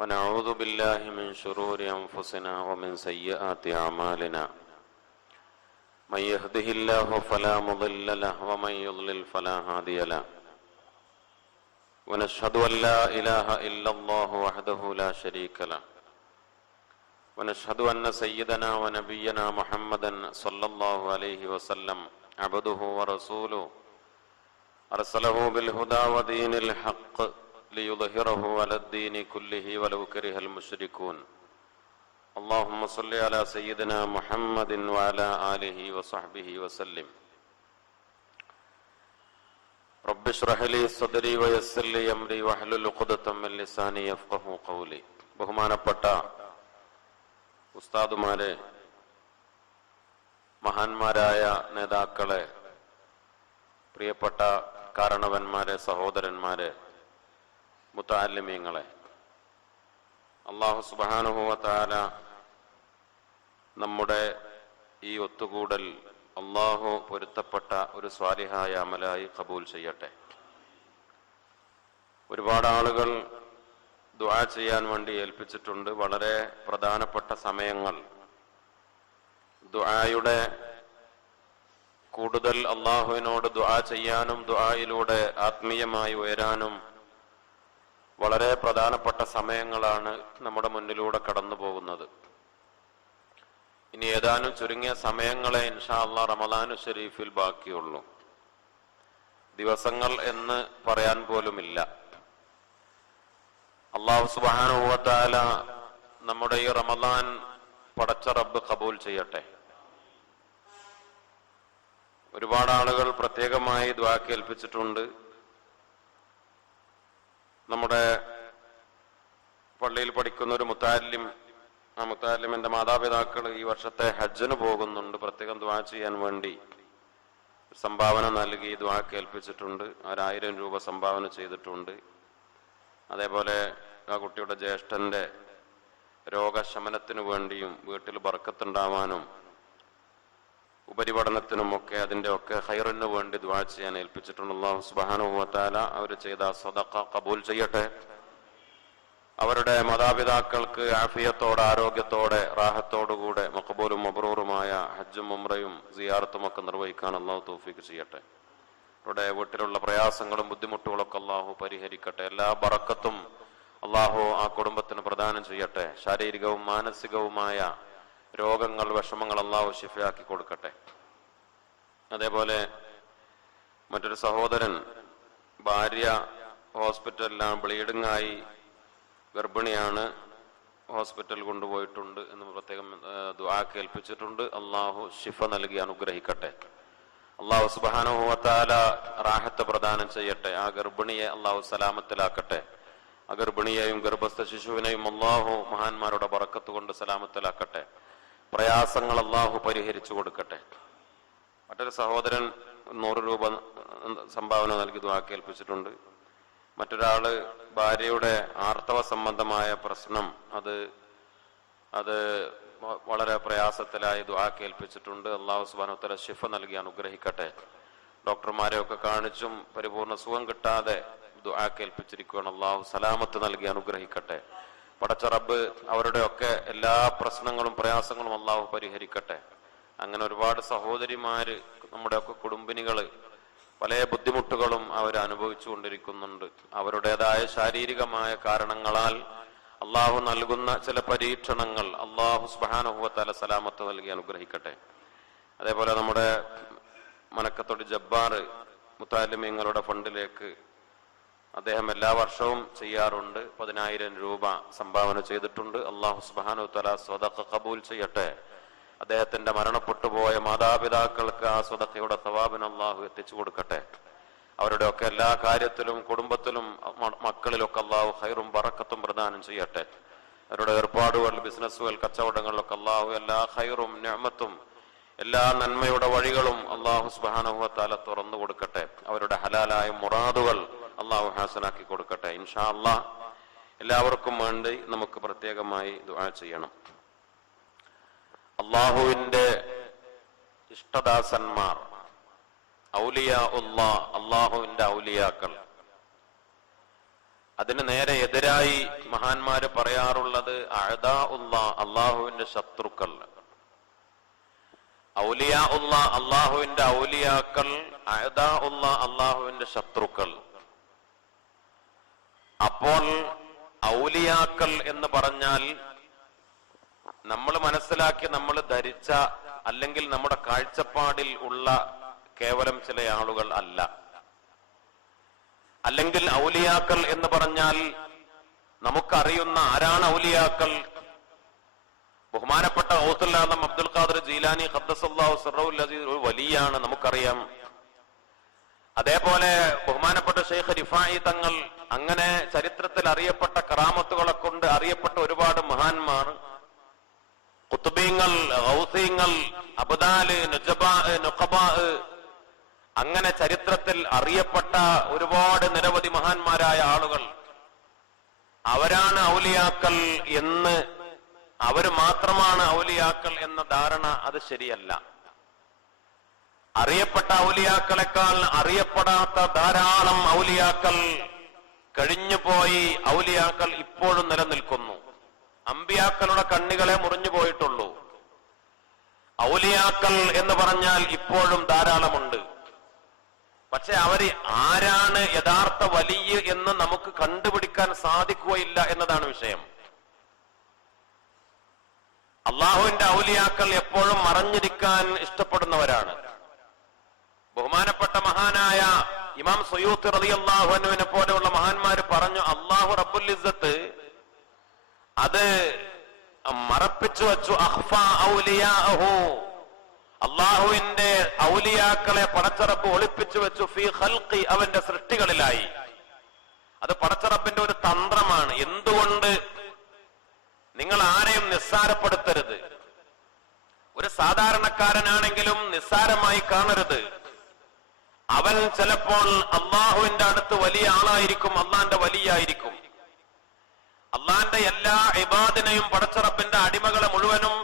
ونعوذ بالله من شرور أنفسنا ومن سيئات أعمالنا من يهده الله فلا مضل له ومن يضلل فلا هادي له ونشهد أن لا إله إلا الله وحده لا شريك له ونشهد أن سيدنا ونبينا محمدا صلى الله عليه وسلم عبده ورسوله أرسله بالهدى ودين الحق ليظهره على الدين كله ولو كره المشركون اللهم صل على سيدنا محمد وعلى آله وصحبه وسلم رب اشرح لي صدري ويسر لي أمري واحلل عقدة من لساني يفقهوا قولي. ബഹുമാനപ്പെട്ട ഉസ്താദുമാരെ, മഹാന്മാരായ നേതാക്കളെ, പ്രിയപ്പെട്ട കാരണവന്മാരെ, സഹോദരന്മാരെ, മുതഅല്ലിമീങ്ങളെ, അല്ലാഹു സുബ്ഹാനഹു വ തആല നമ്മുടെ ഈ ഒത്തുകൂടൽ അല്ലാഹു പൊരുത്തപ്പെട്ട ഒരു സ്വാലിഹായ അമലായി ഖബൂൽ ചെയ്യട്ടെ. ഒരുപാട് ആളുകൾ ദുആ ചെയ്യാൻ വേണ്ടി ഏൽപ്പിച്ചിട്ടുണ്ട്. വളരെ പ്രധാനപ്പെട്ട സമയങ്ങൾ, ദുആയുടെ കൂടുതൽ അല്ലാഹുവിനോട് ദുആ ചെയ്യാനും ദുആയിലൂടെ ആത്മീയമായി ഉയരാനും വളരെ പ്രധാനപ്പെട്ട സമയങ്ങളാണ് നമ്മുടെ മുന്നിലൂടെ കടന്നു പോകുന്നത്. ഇനി ഏതാനും ചുരുങ്ങിയ സമയങ്ങളെ ഇൻഷാ അല്ലാഹ് റമദാനു ശരീഫിൽ ബാക്കിയുള്ളൂ. ദിവസങ്ങൾ എന്ന് പറയാൻ പോലുമില്ല. അല്ലാഹു സുബ്ഹാനഹു വ തആല നമ്മുടെ ഈ റമദാൻ പടച്ച റബ്ബ് ഖബൂൽ ചെയ്യട്ടെ. ഒരുപാട് ആളുകൾ പ്രത്യേകമായി ദുആ കേൾപ്പിച്ചിട്ടുണ്ട്. നമ്മുടെ പള്ളിയിൽ പഠിക്കുന്ന ഒരു മുതഅല്ലിം, ആ മുതഅല്ലിമിന്റെ മാതാപിതാക്കൾ ഈ വർഷത്തെ ഹജ്ജിന് പോകുന്നുണ്ട്. പ്രത്യേകം ദുആ ചെയ്യാൻ വേണ്ടി സംഭാവന നൽകി ദുആ കേൾപ്പിച്ചിട്ടുണ്ട്. 1000 രൂപ സംഭാവന ചെയ്തിട്ടുണ്ട്. അതേപോലെ ആ കുട്ടിയുടെ ജ്യേഷ്ഠന്റെ രോഗശമനത്തിനു വേണ്ടിയും വീട്ടിൽ ബർക്കത്തുണ്ടാവാനും ഉപരിപഠനത്തിനുമൊക്കെ അതിന്റെ ഒക്കെ ഖൈറിന് വേണ്ടി ദുആ ചെയ്യാൻ ഏൽപ്പിച്ചിട്ടുണ്ട്. അല്ലാഹു സുബ്ഹാനഹു വ തആല അവർ ചെയ്ത സദഖ ഖബൂൽ ചെയ്യട്ടെ. അവരുടെ മാതാപിതാക്കൾക്ക് ആഫിയത്തോടെ, ആരോഗ്യത്തോടെ, റാഹത്തോടുകൂടെ മഖബൂലും മബ്റൂറുമായ ഹജ്ജും ഉംറയും സിയാറത്തും ഒക്കെ നിർവഹിക്കാൻ അല്ലാഹു തൗഫീഖ് ചെയ്യട്ടെ. അവരുടെ വീട്ടിലുള്ള പ്രയാസങ്ങളും ബുദ്ധിമുട്ടുകളൊക്കെ അല്ലാഹു പരിഹരിക്കട്ടെ. എല്ലാ ബറക്കത്തും അല്ലാഹു ആ കുടുംബത്തിന് പ്രദാനം ചെയ്യട്ടെ. ശാരീരികവും മാനസികവുമായ രോഗങ്ങൾ, വിഷമങ്ങൾ അല്ലാഹു ശിഫയാക്കി കൊടുക്കട്ടെ. അതേപോലെ മറ്റൊരു സഹോദരൻ, ഭാര്യ ഹോസ്പിറ്റലിലാണ്, ബ്ലീഡിംഗ് ആയി, ഗർഭിണിയാണ്, ഹോസ്പിറ്റൽ കൊണ്ടുപോയിട്ടുണ്ട് എന്ന് പ്രത്യേകം ദുആ കേൾപ്പിച്ചിട്ടുണ്ട്. അല്ലാഹു ശിഫ നൽകി അനുഗ്രഹിക്കട്ടെ. അല്ലാഹു സുബ്ഹാനഹു വ തആല റാഹത്ത് പ്രദാനം ചെയ്യട്ടെ. ആ ഗർഭിണിയെ അല്ലാഹു സലാമത്തിലാക്കട്ടെ. ആ ഗർഭിണിയെയും ഗർഭസ്ഥ ശിശുവിനെയും അല്ലാഹു മഹാന്മാരുടെ ബറക്കത്ത് കൊണ്ട് സലാമത്തിലാക്കട്ടെ. പ്രയാസങ്ങൾ അല്ലാഹു പരിഹരിച്ചു കൊടുക്കട്ടെ. മറ്റൊരു സഹോദരൻ 100 രൂപ സംഭാവന നൽകി ദുആ കേൾപ്പിച്ചിട്ടുണ്ട്. മറ്റൊരാള് ഭാര്യയുടെ ആർത്തവ സംബന്ധമായ പ്രശ്നം, അത് വളരെ പ്രയാസത്തിലായി ദുആ കേൾപ്പിച്ചിട്ടുണ്ട്. അല്ലാഹു സുബ്ഹാനഹു വ തആല ശിഫ നൽകി അനുഗ്രഹിക്കട്ടെ. ഡോക്ടർമാരെയൊക്കെ കാണിച്ചും പരിപൂർണ്ണ സുഖം കിട്ടാതെ ദുആ കേൾപ്പിച്ചിരിക്കുകയാണ്. അല്ലാഹു സലാമത്ത് നൽകി അനുഗ്രഹിക്കട്ടെ. പടച്ച റബ്ബ് അവരുടെയൊക്കെ എല്ലാ പ്രശ്നങ്ങളും പ്രയാസങ്ങളും അല്ലാഹു പരിഹരിക്കട്ടെ. അങ്ങനെ ഒരുപാട് സഹോദരിമാര്, നമ്മുടെയൊക്കെ കുടുംബിനികള് പല ബുദ്ധിമുട്ടുകളും അവർ അനുഭവിച്ചു കൊണ്ടിരിക്കുന്നുണ്ട്. അവരുടേതായ ശാരീരികമായ കാരണങ്ങളാൽ അല്ലാഹു നൽകുന്ന ചില പരീക്ഷണങ്ങൾ അല്ലാഹു സുബ്ഹാനഹു വ തആല സലാമത്ത് നൽകി അനുഗ്രഹിക്കട്ടെ. അതേപോലെ നമ്മുടെ മനക്കത്തോട് ജബ്ബാർ മുതഅല്ലിമീങ്ങളുടെ ഫണ്ടിലേക്ക് അദ്ദേഹം എല്ലാ വർഷവും ചെയ്യാറുണ്ട്. 10000 രൂപ സംഭാവന ചെയ്തിട്ടുണ്ട്. അല്ലാഹു സുബ്ഹാനഹു വ തആല സദഖ ഖബൂൽ ചെയ്യട്ടെ. അദ്ദേഹത്തിന്റെ മരണപ്പെട്ടുപോയ മാതാപിതാക്കൾക്ക് ആ സദഖയുടെ സവാബിന് അല്ലാഹു എത്തിച്ചു കൊടുക്കട്ടെ. അവരുടെ ഒക്കെ എല്ലാ കാര്യത്തിലും, കുടുംബത്തിലും, മക്കളിലൊക്കെ അല്ലാഹു ഖൈറും ബറക്കത്തും പ്രദാനം ചെയ്യട്ടെ. അവരുടെ ഏർപ്പാടുകൾ, ബിസിനസ്സുകൾ, കച്ചവടങ്ങളിലൊക്കെ അല്ലാഹു എല്ലാ ഖൈറും നിഅമത്തും എല്ലാ നന്മയുടെ വഴികളും അല്ലാഹു സുബ്ഹാനഹു വ തആല തുറന്നു കൊടുക്കട്ടെ. അവരുടെ ഹലാലായ മുറാദുകൾ അല്ലാഹു ഹാസനാക്കി കൊടുക്കട്ടെ. ഇൻഷാ അല്ലാഹ് എല്ലാവർക്കും വേണ്ടി നമുക്ക് പ്രത്യേകമായി ദുആ ചെയ്യണം. അല്ലാഹുവിന്റെ ഇഷ്ടദാസന്മാർ, ഔലിയാഉല്ലാഹ്, അല്ലാഹുവിന്റെ ഔലിയാക്കൾ, അതിന് നേരെ എതിരായി മഹാന്മാര് പറയാറുള്ളത് അഅദാ ഉല്ലാ, അള്ളാഹുവിന്റെ ശത്രുക്കൾ. ഔലിയാ ഉല്ലാ, അള്ളാഹുവിന്റെ ഔലിയാക്കൾ. അഅദാ ഉല്ലാ, അള്ളാഹുവിന്റെ ശത്രുക്കൾ. അപ്പോൾ ഔലിയാക്കൾ എന്ന് പറഞ്ഞാൽ നമ്മൾ മനസ്സിലാക്കി, നമ്മൾ ധരിച്ച, അല്ലെങ്കിൽ നമ്മുടെ കാഴ്ചപ്പാടിൽ ഉള്ള കേവലം ചില ആളുകൾ അല്ല. അല്ലെങ്കിൽ ഔലിയാക്കൾ എന്ന് പറഞ്ഞാൽ നമുക്കറിയുന്ന ആരാണ് ഔലിയാക്കൾ? ബഹുമാനപ്പെട്ട ഗൗസുൽ ആദം അബ്ദുൽ ഖാദിർ ജീലാനി ഖദ്ദസല്ലാഹു സിർറഹുൽ അസീസ് ഒരു വലിയാണ്, നമുക്കറിയാം. അതേപോലെ ബഹുമാനപ്പെട്ട ഷെയ്ഖ് റിഫായി തങ്ങൾ, അങ്ങനെ ചരിത്രത്തിൽ അറിയപ്പെട്ട കറാമത്തുകളെ കൊണ്ട് അറിയപ്പെട്ട ഒരുപാട് മഹാന്മാർ, ഖുത്ബീങ്ങൾ, ഗൗസീങ്ങൾ, അബ്ദാല്, നുഖബാ, അങ്ങനെ ചരിത്രത്തിൽ അറിയപ്പെട്ട ഒരുപാട് നിരവധി മഹാന്മാരായ ആളുകൾ, അവരാണ് ഔലിയാക്കൾ എന്ന്, അവര് മാത്രമാണ് ഔലിയാക്കൾ എന്ന ധാരണ അത് ശരിയല്ല. അറിയപ്പെട്ട ഔലിയാക്കളെക്കാൾ അറിയപ്പെടാത്ത ധാരാളം ഔലിയാക്കൾ കഴിഞ്ഞുപോയി. ഔലിയാക്കൾ ഇപ്പോഴും നിലനിൽക്കുന്നു. അമ്പിയാക്കളുടെ കണ്ണികളെ മുറിഞ്ഞു പോയിട്ടുള്ളൂ. ഔലിയാക്കൾ എന്ന് പറഞ്ഞാൽ ഇപ്പോഴും ധാരാളമുണ്ട്. പക്ഷെ അവര് ആരാണ് യഥാർത്ഥ വലിയ എന്ന് നമുക്ക് കണ്ടുപിടിക്കാൻ സാധിക്കുകയില്ല എന്നതാണ് വിഷയം. അള്ളാഹുവിന്റെ ഔലിയാക്കൾ എപ്പോഴും മറഞ്ഞിരിക്കാൻ ഇഷ്ടപ്പെടുന്നവരാണ്. ബഹുമാനപ്പെട്ട മഹാനായ ഇമാം സുയൂത്തി റളിയല്ലാഹു അൻഹുവിനെ പോലെയുള്ള മഹാന്മാര് പറഞ്ഞു, അള്ളാഹു റബ്ബുൽ ഇസ്സത്ത് അത് മറപ്പിച്ചു വച്ചു. അഖ്ഫാ ഔലിയാഅഹു, അള്ളാഹുവിന്റെ ഔലിയാക്കളെ പടച്ചറബ് ഒളിപ്പിച്ചു വെച്ചു. ഫീ ഖൽഖി, അവന്റെ സൃഷ്ടികളിലായി. അത് പടച്ചറബിന്റെ ഒരു തന്ത്രമാണ്. എന്തുകൊണ്ട്? നിങ്ങൾ ആരെയും നിസ്സാരപ്പെടുത്തരുത്. ഒരു സാധാരണക്കാരനാണെങ്കിലും നിസ്സാരമായി കാണരുത്. അവൻ ചിലപ്പോൾ അള്ളാഹുവിന്റെ അടുത്ത് വലിയ ആളായിരിക്കും, അള്ളാന്റെ വലിയായിരിക്കും. അള്ളാന്റെ എല്ലാ ഇബാദിനെയും പടച്ചറബിന്റെ അടിമകളെ മുഴുവനും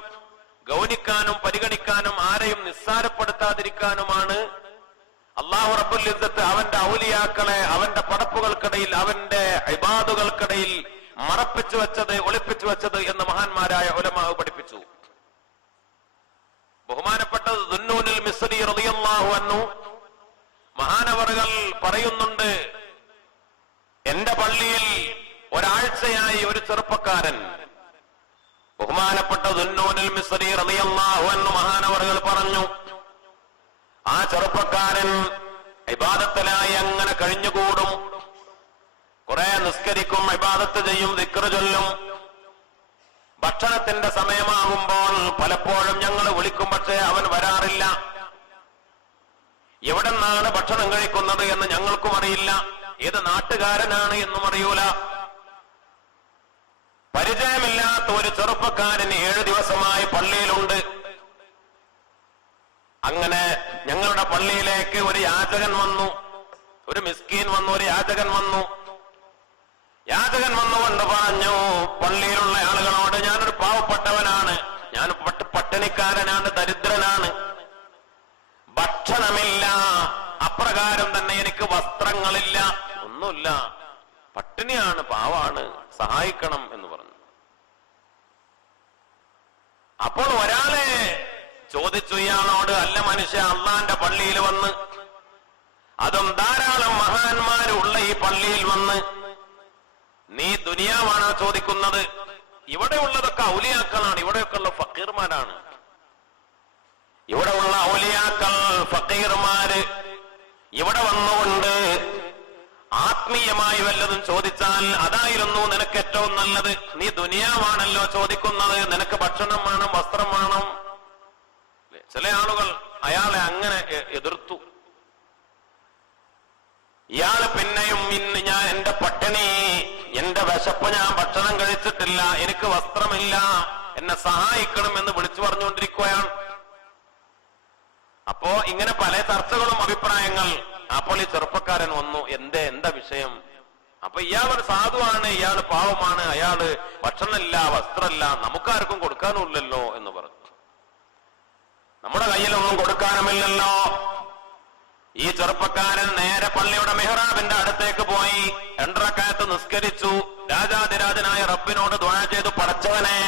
ഗൗനിക്കാനും പരിഗണിക്കാനും ആരെയും നിസ്സാരപ്പെടുത്താതിരിക്കാനുമാണ് അള്ളാഹു റബ്ബുൽ ഇസ്സത്ത് അവന്റെ ഔലിയാക്കളെ അവന്റെ പടപ്പുകൾക്കിടയിൽ, അവന്റെ ഇബാദുകൾക്കിടയിൽ മറപ്പിച്ചു വെച്ചത്, ഒളിപ്പിച്ചു വെച്ചത് എന്ന് മഹാന്മാരായ ഉലമാവ് പഠിപ്പിച്ചു. ബഹുമാനപ്പെട്ട ദുന്നൂനുൽ മിസ്രി റളിയല്ലാഹു അൻഹു മഹാനവറുകൾ പറയുന്നുണ്ട്, എന്റെ പള്ളിയിൽ ഒരാഴ്ചയായി ഒരു ചെറുപ്പക്കാരൻ, ബഹുമാനപ്പെട്ട ദുന്നൂനുൽ മിസ്രി റളിയല്ലാഹു അൻഹു മഹാനവറുകൾ പറഞ്ഞു, ആ ചെറുപ്പക്കാരൻ ഇബാദത്തിലായി അങ്ങനെ കഴിഞ്ഞുകൂടും. കുറെ നിസ്കരിക്കും, ഇബാദത്ത് ചെയ്യും, ദിക്റ് ചൊല്ലും. ഭക്ഷണത്തിന്റെ സമയമാകുമ്പോൾ പലപ്പോഴും ഞങ്ങൾ വിളിക്കും, പക്ഷേ അവൻ വരാറില്ല. എവിടെ നിന്നാണ് ഭക്ഷണം കഴിക്കുന്നത് എന്ന് ഞങ്ങൾക്കും അറിയില്ല, ഏത് നാട്ടുകാരനാണ് എന്നും അറിയൂല. പരിചയമില്ലാത്ത ഒരു ചെറുപ്പക്കാരൻ 7 ദിവസമായി പള്ളിയിലുണ്ട്. അങ്ങനെ ഞങ്ങളുടെ പള്ളിയിലേക്ക് ഒരു യാചകൻ വന്നു, ഒരു മിസ്കീൻ വന്നു, ഒരു യാചകൻ വന്നു. യാചകൻ വന്നുകൊണ്ട് പറഞ്ഞു, പള്ളിയിലുള്ള ആളുകളോട്, ഞാനൊരു പാവപ്പെട്ടവനാണ്, ഞാൻ പട്ടിണിക്കാരനാണ്, ദരിദ്രനാണ്, ഭക്ഷണമില്ല, അപ്രകാരം തന്നെ എനിക്ക് വസ്ത്രങ്ങളില്ല, ഒന്നുമില്ല, പട്ടിണിയാണ്, പാവാണ്, സഹായിക്കണം എന്ന് പറഞ്ഞു. അപ്പോൾ ഒരാളെ ചോദിച്ചു ഇയാളോട്, അല്ല മനുഷ്യ, അള്ളാന്റെ പള്ളിയിൽ വന്ന്, അതും ധാരാളം മഹാന്മാരുള്ള ഈ പള്ളിയിൽ വന്ന് നീ ദുനിയാവാണോ ചോദിക്കുന്നത്? ഇവിടെ ഉള്ളതൊക്കെ ഔലിയാക്കളാണ്, ഇവിടെയൊക്കെ ഉള്ള ഫക്കീർമാരാണ്. ഇവിടെ ഉള്ള ഔലിയാക്കൾ, ഫക്കീർമാര് ഇവിടെ വന്നുകൊണ്ട് ആത്മീയമായി വല്ലതും ചോദിച്ചാൽ അതായിരുന്നു നിനക്ക് ഏറ്റവും നല്ലത്. നീ ദുനിയാവാണല്ലോ ചോദിക്കുന്നത്, നിനക്ക് ഭക്ഷണം വേണം, വസ്ത്രം വേണം. ചില ആളുകൾ അയാളെ അങ്ങനെ എതിർത്തു. ഇയാള് പിന്നെയും, ഇന്ന് ഞാൻ എന്റെ പട്ടിണി, എന്റെ വിശപ്പ്, ഞാൻ ഭക്ഷണം കഴിച്ചിട്ടില്ല, എനിക്ക് വസ്ത്രമില്ല, എന്നെ സഹായിക്കണം എന്ന് വിളിച്ചു പറഞ്ഞുകൊണ്ടിരിക്കുകയാണ്. അപ്പോ ഇങ്ങനെ പല ചർച്ചകളും അഭിപ്രായങ്ങൾ. അപ്പോൾ ഈ ചെറുപ്പക്കാരൻ വന്നു, എന്താ വിഷയം? അപ്പൊ ഇയാൾ ഒരു സാധുവാണ്, ഇയാള് പാവമാണ്, അയാള് ഭക്ഷണമില്ല, വസ്ത്രമില്ല, നമുക്കാർക്കും കൊടുക്കാനുമില്ലല്ലോ എന്ന് പറഞ്ഞു. നമ്മുടെ കയ്യിലൊന്നും കൊടുക്കാനുമില്ലല്ലോ, ഈ ചെറുപ്പക്കാരൻ നേരെ പള്ളിയുടെ മെഹ്റാബിന്റെ അടുത്തേക്ക് പോയി 2 റക്അത്ത് നിസ്കരിച്ചു. രാജാതിരാജനായ റബ്ബിനോട് ദുആ ചെയ്തു, പടച്ചവനെ,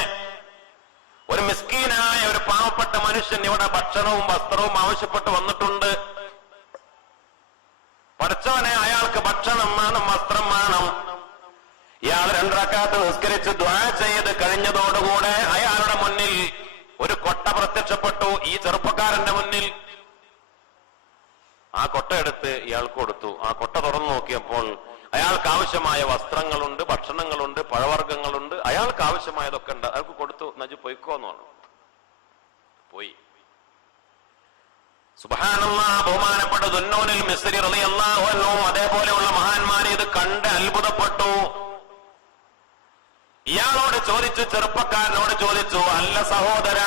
ഒരു മിസ്കീനായ ഒരു പാവപ്പെട്ട മനുഷ്യൻ ഇവിടെ ഭക്ഷണവും വസ്ത്രവും ആവശ്യപ്പെട്ട് വന്നിട്ടുണ്ട്. പടച്ചവനെ, അയാൾക്ക് ഭക്ഷണം വേണം, വസ്ത്രം വേണം. ഇയാൾ 2 റക്അത്ത് നിസ്കരിച്ച് ദുആ ചെയ്ത് കഴിഞ്ഞതോടുകൂടെ അയാളുടെ മുന്നിൽ ഒരു കൊട്ട പ്രത്യക്ഷപ്പെട്ടു. ഈ ചെറുപ്പക്കാരന്റെ മുന്നിൽ ആ കൊട്ട എടുത്ത് ഇയാൾക്ക് കൊടുത്തു. ആ കൊട്ട തുറന്നു നോക്കിയപ്പോൾ അയാൾക്ക് ആവശ്യമായ വസ്ത്രങ്ങളുണ്ട്, ഭക്ഷണങ്ങളുണ്ട്, പഴവർഗ്ഗങ്ങളുണ്ട്, അയാൾക്ക് ആവശ്യമായതൊക്കെ ഉണ്ട്. അയാൾക്ക് കൊടുത്തു. നജു പൊയ്ക്കോന്നാണ്. പോയി. സുബ്ഹാനല്ലാഹ്, ബഹുമാനപ്പെട്ട ദുന്നൂനുൽ മിസ്രി റളിയല്ലാഹു അൻഹു അതേപോലെയുള്ള മഹാന്മാരെ ഇത് കണ്ട് അത്ഭുതപ്പെട്ടു. ഇയാളോട് ചോദിച്ചു, ചെറുപ്പക്കാരനോട് ചോദിച്ചു, അല്ല സഹോദര,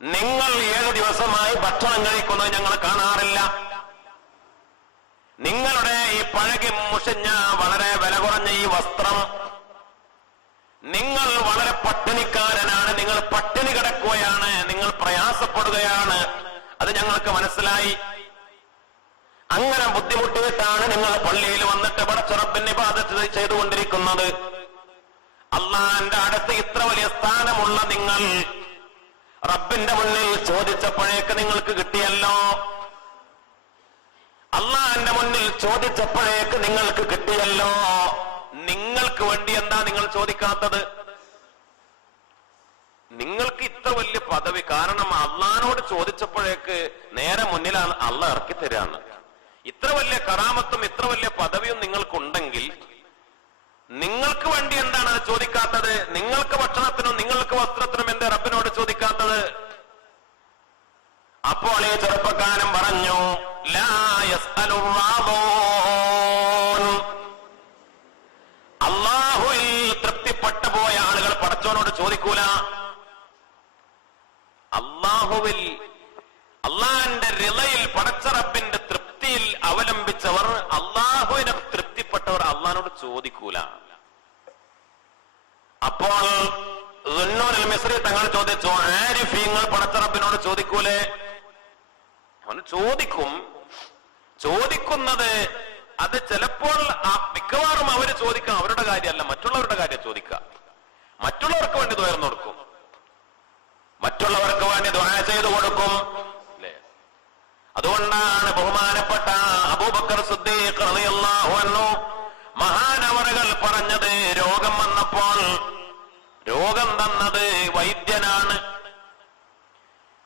നിങ്ങൾ 7 ദിവസമായി ഭക്ഷണം കഴിക്കുന്നത് ഞങ്ങൾ കാണാറില്ല. നിങ്ങളുടെ ഈ പഴകി മുഷിഞ്ഞ വളരെ വില കുറഞ്ഞ ഈ വസ്ത്രം, നിങ്ങൾ വളരെ പട്ടിണിക്കാരനാണ്, നിങ്ങൾ പട്ടിണി കിടക്കുകയാണ്, നിങ്ങൾ പ്രയാസപ്പെടുകയാണ്, അത് ഞങ്ങൾക്ക് മനസ്സിലായി. അങ്ങനെ ബുദ്ധിമുട്ടിയിട്ടാണ് നിങ്ങൾ പള്ളിയിൽ വന്നിട്ട് പടച്ച റബ്ബിനെ ഇബാദത്ത് ചെയ്തുകൊണ്ടിരിക്കുന്നത്. അള്ളാന്റെ അടുത്ത് ഇത്ര വലിയ സ്ഥാനമുള്ള നിങ്ങൾ റബ്ബിന്റെ മുന്നിൽ ചോദിച്ചപ്പോഴേക്ക് നിങ്ങൾക്ക് കിട്ടിയല്ലോ. അള്ളാന്റെ മുന്നിൽ ചോദിച്ചപ്പോഴേക്ക് നിങ്ങൾക്ക് കിട്ടിയല്ലോ. നിങ്ങൾക്ക് വേണ്ടി എന്താ നിങ്ങൾ ചോദിക്കാത്തത്? നിങ്ങൾക്ക് ഇത്ര വലിയ പദവി, കാരണം അള്ളാനോട് ചോദിച്ചപ്പോഴേക്ക് നേരെ മുന്നിലാണ് അള്ള ഇറക്കി തരാണ്. ഇത്ര വലിയ കറാമത്തും ഇത്ര വലിയ പദവിയും നിങ്ങൾക്കുണ്ടെങ്കിൽ നിങ്ങൾക്ക് വേണ്ടി എന്താണ് അത് ചോദിക്കാത്തത്? നിങ്ങൾക്ക് ഭക്ഷണത്തിനും നിങ്ങൾക്ക് വസ്ത്രത്തിനും എന്റെ റബ്ബിനോട് ചോദിക്കാത്തത്? അപ്പോൾ ഈ ചെറുപ്പക്കാരൻ പറഞ്ഞു, ലാ യസ്അലുല്ലാഹൂൻ, അല്ലാഹുവിൽ തൃപ്തിപ്പെട്ടു പോയ ആളുകൾ പടച്ചവനോട് ചോദിക്കൂല. അല്ലാഹുവിൽ, അള്ളാന്റെ റിളയിൽ, പടച്ച റബ്ബിന്റെ തൃപ്തിയിൽ അവലംബിച്ചവർ, അള്ളാഹുവിനെ തൃപ്തിപ്പെട്ടവർ അള്ളാഹിനോട് ചോദിക്കൂല. അപ്പോൾ ദുന്നൂനുൽ മിസ്രി തങ്ങൾ ചോദിച്ചു, ആരിഫീങ്ങൾ പടച്ച റബ്ബിനോട് ചോദിക്കൂലേ? അവന് ചോദിക്കും. ചോദിക്കുന്നത് അത് ചിലപ്പോൾ മിക്കവാറും അവര് ചോദിക്കാം, അവരുടെ കാര്യമല്ല, മറ്റുള്ളവരുടെ കാര്യം ചോദിക്കാം. മറ്റുള്ളവർക്ക് വേണ്ടി തുയർന്നു കൊടുക്കും, മറ്റുള്ളവർക്ക് വേണ്ടി ദുആ ചെയ്തു കൊടുക്കും. അല്ലേ? അതുകൊണ്ടാണ് ബഹുമാനപ്പെട്ട അബൂബക്കർ സിദ്ദീഖ് റളിയല്ലാഹു അൻഹു മഹാനവറുകൾ പറഞ്ഞത്, രോഗം വന്നപ്പോൾ രോഗം തന്നത് വൈദ്യനാണ്,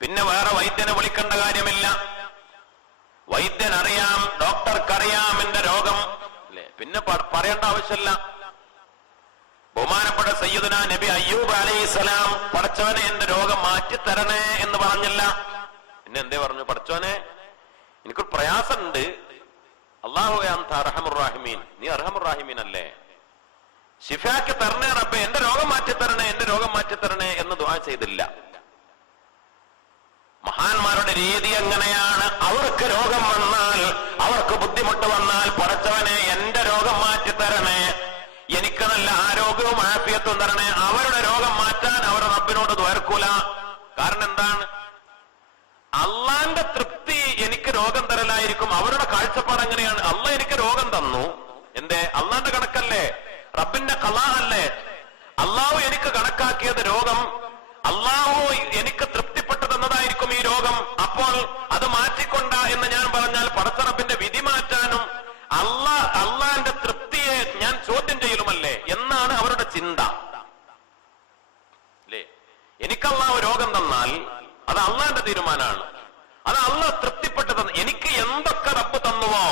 പിന്നെ വേറെ വൈദ്യനെ വിളിക്കേണ്ട കാര്യമില്ല. വൈദ്യനറിയാം, ഡോക്ടർക്കറിയാം എന്റെ രോഗം, അല്ലെ? പിന്നെ പറയേണ്ട ആവശ്യമില്ല. ബഹുമാനപ്പെട്ട സയ്യിദുനാ നബി അയ്യൂബ് അലൈഹിസ്സലാം, പടച്ചവനെ എന്റെ രോഗം മാറ്റിത്തരണേ എന്ന് പറഞ്ഞില്ല. പിന്നെ എന്തേ പറഞ്ഞു? പടച്ചവനെ, എനിക്കൊരു പ്രയാസമുണ്ട്, അല്ലാഹുവേ അൻത അർഹമുർ റഹീമീൻ, നീ അർഹമുർ റഹീമീൻ അല്ലേ, ശിഫാക്ക് തരണേ റബ്ബേ, എന്റെ രോഗം മാറ്റിത്തരണേ, എന്റെ രോഗം മാറ്റിത്തരണേ എന്ന് ദുആ ചെയ്തില്ല. മഹാന്മാരുടെ രീതി എങ്ങനെയാണ്? അവർക്ക് രോഗം വന്നാൽ, അവർക്ക് ബുദ്ധിമുട്ട് വന്നാൽ, പടച്ചവനെ എന്റെ രോഗം മാറ്റിത്തരണേ, എനിക്ക് നല്ല ആരോഗ്യവും ആഫിയത്തും തരണേ. അവരുടെ രോഗം മാറ്റാൻ അവർ റബ്ബിനോട് ദ്വാരക്കൂല. കാരണം എന്താണ്? അള്ളാന്റെ തൃപ്തി എനിക്ക് രോഗം തരലായിരിക്കും. അവരുടെ കാഴ്ചപ്പാട് എങ്ങനെയാണ്? അള്ളാഹ് എനിക്ക് രോഗം തന്നു, എന്തേ? അള്ളാന്റെ കണക്കല്ലേ, റബ്ബിന്റെ ഖളാ അല്ലേ. അള്ളാഹു എനിക്ക് കണക്കാക്കിയത് രോഗം, അള്ളാഹു എനിക്ക് തൃപ്തിപ്പെട്ടു തന്നതായിരിക്കും ഈ രോഗം. അപ്പോൾ അത് മാറ്റിക്കൊണ്ട എന്ന് ഞാൻ പറഞ്ഞാൽ പടച്ച റബ്ബിന്റെ വിധി മാറ്റാനും അള്ളാന്റെ തൃപ്തിയെ ഞാൻ ചോദ്യം ചെയ്യലുമല്ലേ എന്നാണ് അവരുടെ ചിന്ത. അല്ലേ? എനിക്ക് അള്ളാഹു രോഗം തന്നാൽ അത് അള്ളാന്റെ തീരുമാനമാണ്, അത് അള്ളാഹ് തൃപ്തിപ്പെട്ടു തന്നു. എനിക്ക് എന്തൊക്കെ റബ്ബ് തന്നുവോ,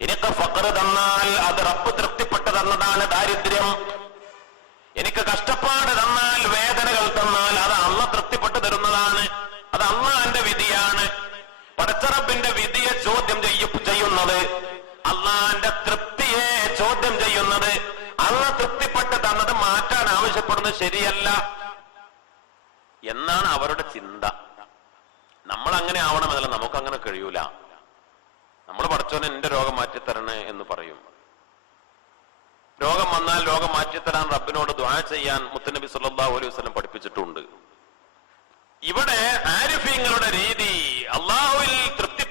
എനിക്ക് ഫഖർ തന്നാൽ അത് റബ്ബ് തൃപ്തിപ്പെട്ടു തന്നതാണ് ദാരിദ്ര്യം. എനിക്ക് കഷ്ടപ്പാട് തന്നാൽ, വേദനകൾ തന്നാൽ അത് അള്ളാഹ് തൃപ്തിപ്പെട്ടു തരുന്നതാണ്, അത് അള്ളാന്റെ വിധിയാണ്. പടച്ചറബിന്റെ വിധിയെ ചോദ്യം ചെയ്യുന്നത്, അള്ളാന്റെ തൃപ്തിയെ ചോദ്യം ചെയ്യുന്നത്, അള്ളാഹ് തൃപ്തിപ്പെട്ട് തന്നത് മാറ്റാൻ ആവശ്യപ്പെടുന്നത് ശരിയല്ല എന്നാണ് അവരുടെ ചിന്ത. നമ്മൾ അങ്ങനെ ആവണമെന്നല്ല, നമുക്കങ്ങനെ കഴിയൂല. നമ്മൾ പടച്ചോനെ എന്റെ രോഗം മാറ്റിത്തരണേ എന്ന് പറയും. രോഗം വന്നാൽ രോഗം മാറ്റിത്തരാൻ റബ്ബിനോട് ദുആ ചെയ്യാൻ മുത്തനബി സല്ലല്ലാഹു അലൈഹി വസല്ലം പഠിപ്പിച്ചിട്ടുണ്ട്. ഇവിടെ ആരിഫീങ്ങളുടെ രീതി, അള്ളാഹുവിൽ തൃപ്തി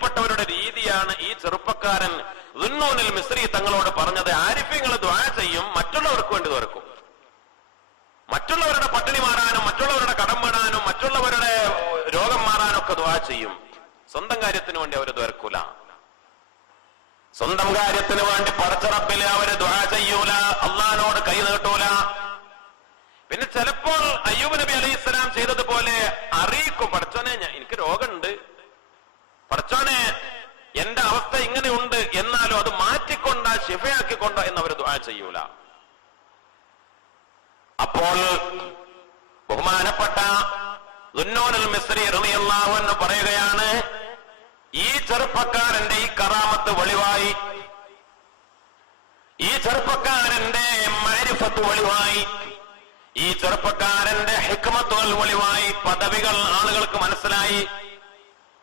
ചെറുപ്പക്കാരൻ ദുന്നൂനുൽ മിസ്രി തങ്ങളോട് പറഞ്ഞത്, ആരിഫ്യങ്ങൾ ദുആ ചെയ്യും, മറ്റുള്ളവർക്ക് വേണ്ടി തുറക്കും. മറ്റുള്ളവരുടെ പട്ടിണി മാറാനും മറ്റുള്ളവരുടെ കടം വീടാനും മറ്റുള്ളവരുടെ രോഗം മാറാനും ഒക്കെ ദുആ ചെയ്യും. സ്വന്തം കാര്യത്തിന് വേണ്ടി അവര് തുറക്കൂല. സ്വന്തം കാര്യത്തിന് വേണ്ടി പടച്ച റബ്ബില് അവര് ദുആ ചെയ്യൂല, അള്ളാഹിനോട് കൈ നീട്ടൂല. പിന്നെ ചിലപ്പോൾ അയ്യൂബ് നബി അലൈഹിസ്സലാം ചെയ്തതുപോലെ അറിയിക്കും, പടച്ചോനെ എനിക്ക് രോഗമുണ്ട്, പടച്ചോനെ എന്റെ അവസ്ഥ ഇങ്ങനെയുണ്ട്, എന്നാലും അത് മാറ്റിക്കൊണ്ട ശിഫയാക്കിക്കൊണ്ട എന്നവർ ദുആ ചെയ്യൂല. അപ്പോൾ ബഹുമാനപ്പെട്ട ദുന്നൂനുൽ മിസ്രി റളിയല്ലാഹു അൻഹു പറയുകയാണ്, ഈ ചെറുപ്പക്കാരന്റെ ഈ കറാമത്ത് വെളിവായി, ഈ ചെറുപ്പക്കാരന്റെ മഅരിഫത്ത് വെളിവായി, ഈ ചെറുപ്പക്കാരന്റെ ഹിക്മത്തുകൾ വെളിവായി, പദവികൾ ആളുകൾക്ക് മനസ്സിലായി.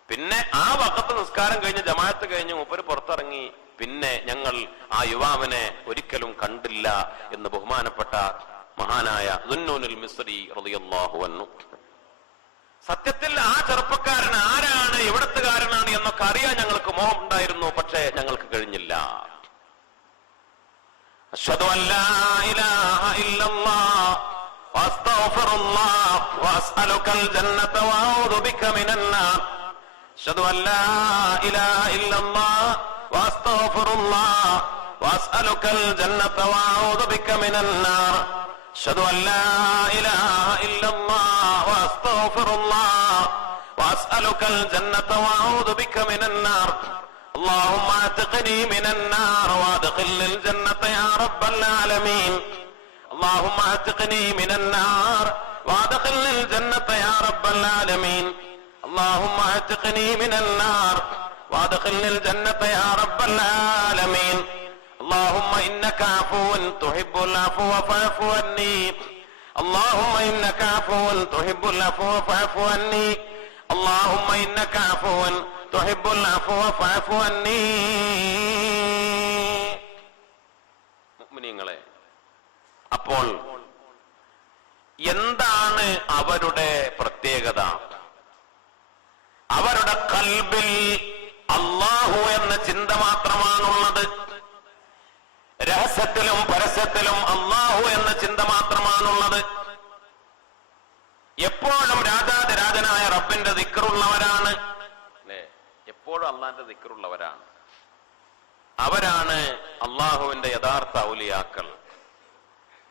പിന്നെ ആ വഖത്ത് നിസ്കാരം കഴിഞ്ഞ് ജമാഅത്ത് കഴിഞ്ഞ് മൂപ്പര് പുറത്തിറങ്ങി. പിന്നെ ഞങ്ങൾ ആ യുവാവിനെ ഒരിക്കലും കണ്ടില്ല എന്ന് ബഹുമാനപ്പെട്ട മഹാനായ ദുന്നൂനുൽ മിസ്രി റളിയല്ലാഹു അൻഹു. സത്യത്തിൽ ആ ചെറുപ്പക്കാരൻ ആരാണ്, എവിടത്തുകാരനാണ് എന്നൊക്കെ അറിയാൻ ഞങ്ങൾക്ക് മോഹം ഉണ്ടായിരുന്നു, പക്ഷേ ഞങ്ങൾക്ക് കഴിഞ്ഞില്ല. അശ്ഹദു അല്ലാ ഇലാഹ ഇല്ലല്ലാഹ് വഅസ്തഗ്ഫിറുല്ലാഹ് വഅസ്അലുകൽ ജന്നത വഅഊദു ബിക മിനൻ നാർ. അശ്ഹദു അല്ലാ ഇലാഹ ഇല്ലല്ലാഹ് വഅസ്തഗ്ഫിറുല്ലാഹ് വഅസ്അലുകൽ ജന്നത വഅഊദു ബിക മിനൻ നാർ. അശ്ഹദു അല്ലാ ഇലാഹ ഇല്ലല്ലാഹ് വഅസ്തഗ്ഫിറുല്ലാഹ് വഅസ്അലുകൽ ജന്നത വഅഊദു ബിക മിനൻ നാർ. اللهم اعتقني من النار وادخلني الجنة يا رب العالمين. اللهم اعتقني من النار وادخلني الجنة يا رب العالمين. اللهم اعتقني من النار وادخلني الجنة يا رب العالمين. اللهم إنك عفو تحب العفو فاعف عني. اللهم إنك عفو تحب العفو فاعف عني. اللهم إنك عفو تحب العفو فاعف عني. മുഅ്മിനീങ്ങളെ, അപ്പോൾ എന്താണ് അവരുടെ പ്രത്യേകത? അവരുടെ ഖൽബിൽ അല്ലാഹു എന്ന ചിന്ത മാത്രമാണുള്ളത്. രഹസ്യത്തിലും പരസ്യത്തിലും അല്ലാഹു എന്ന ചിന്ത മാത്രമാണുള്ളത്. എപ്പോഴും രാജാതിരാജനായ റബ്ബിന്റെ ദിക്റുള്ളവരാണ്, എപ്പോഴും അള്ളാന്റെ ദിക്റുള്ളവരാണ്. അവരാണ് അള്ളാഹുവിന്റെ യഥാർത്ഥ ഔലിയാക്കൾ.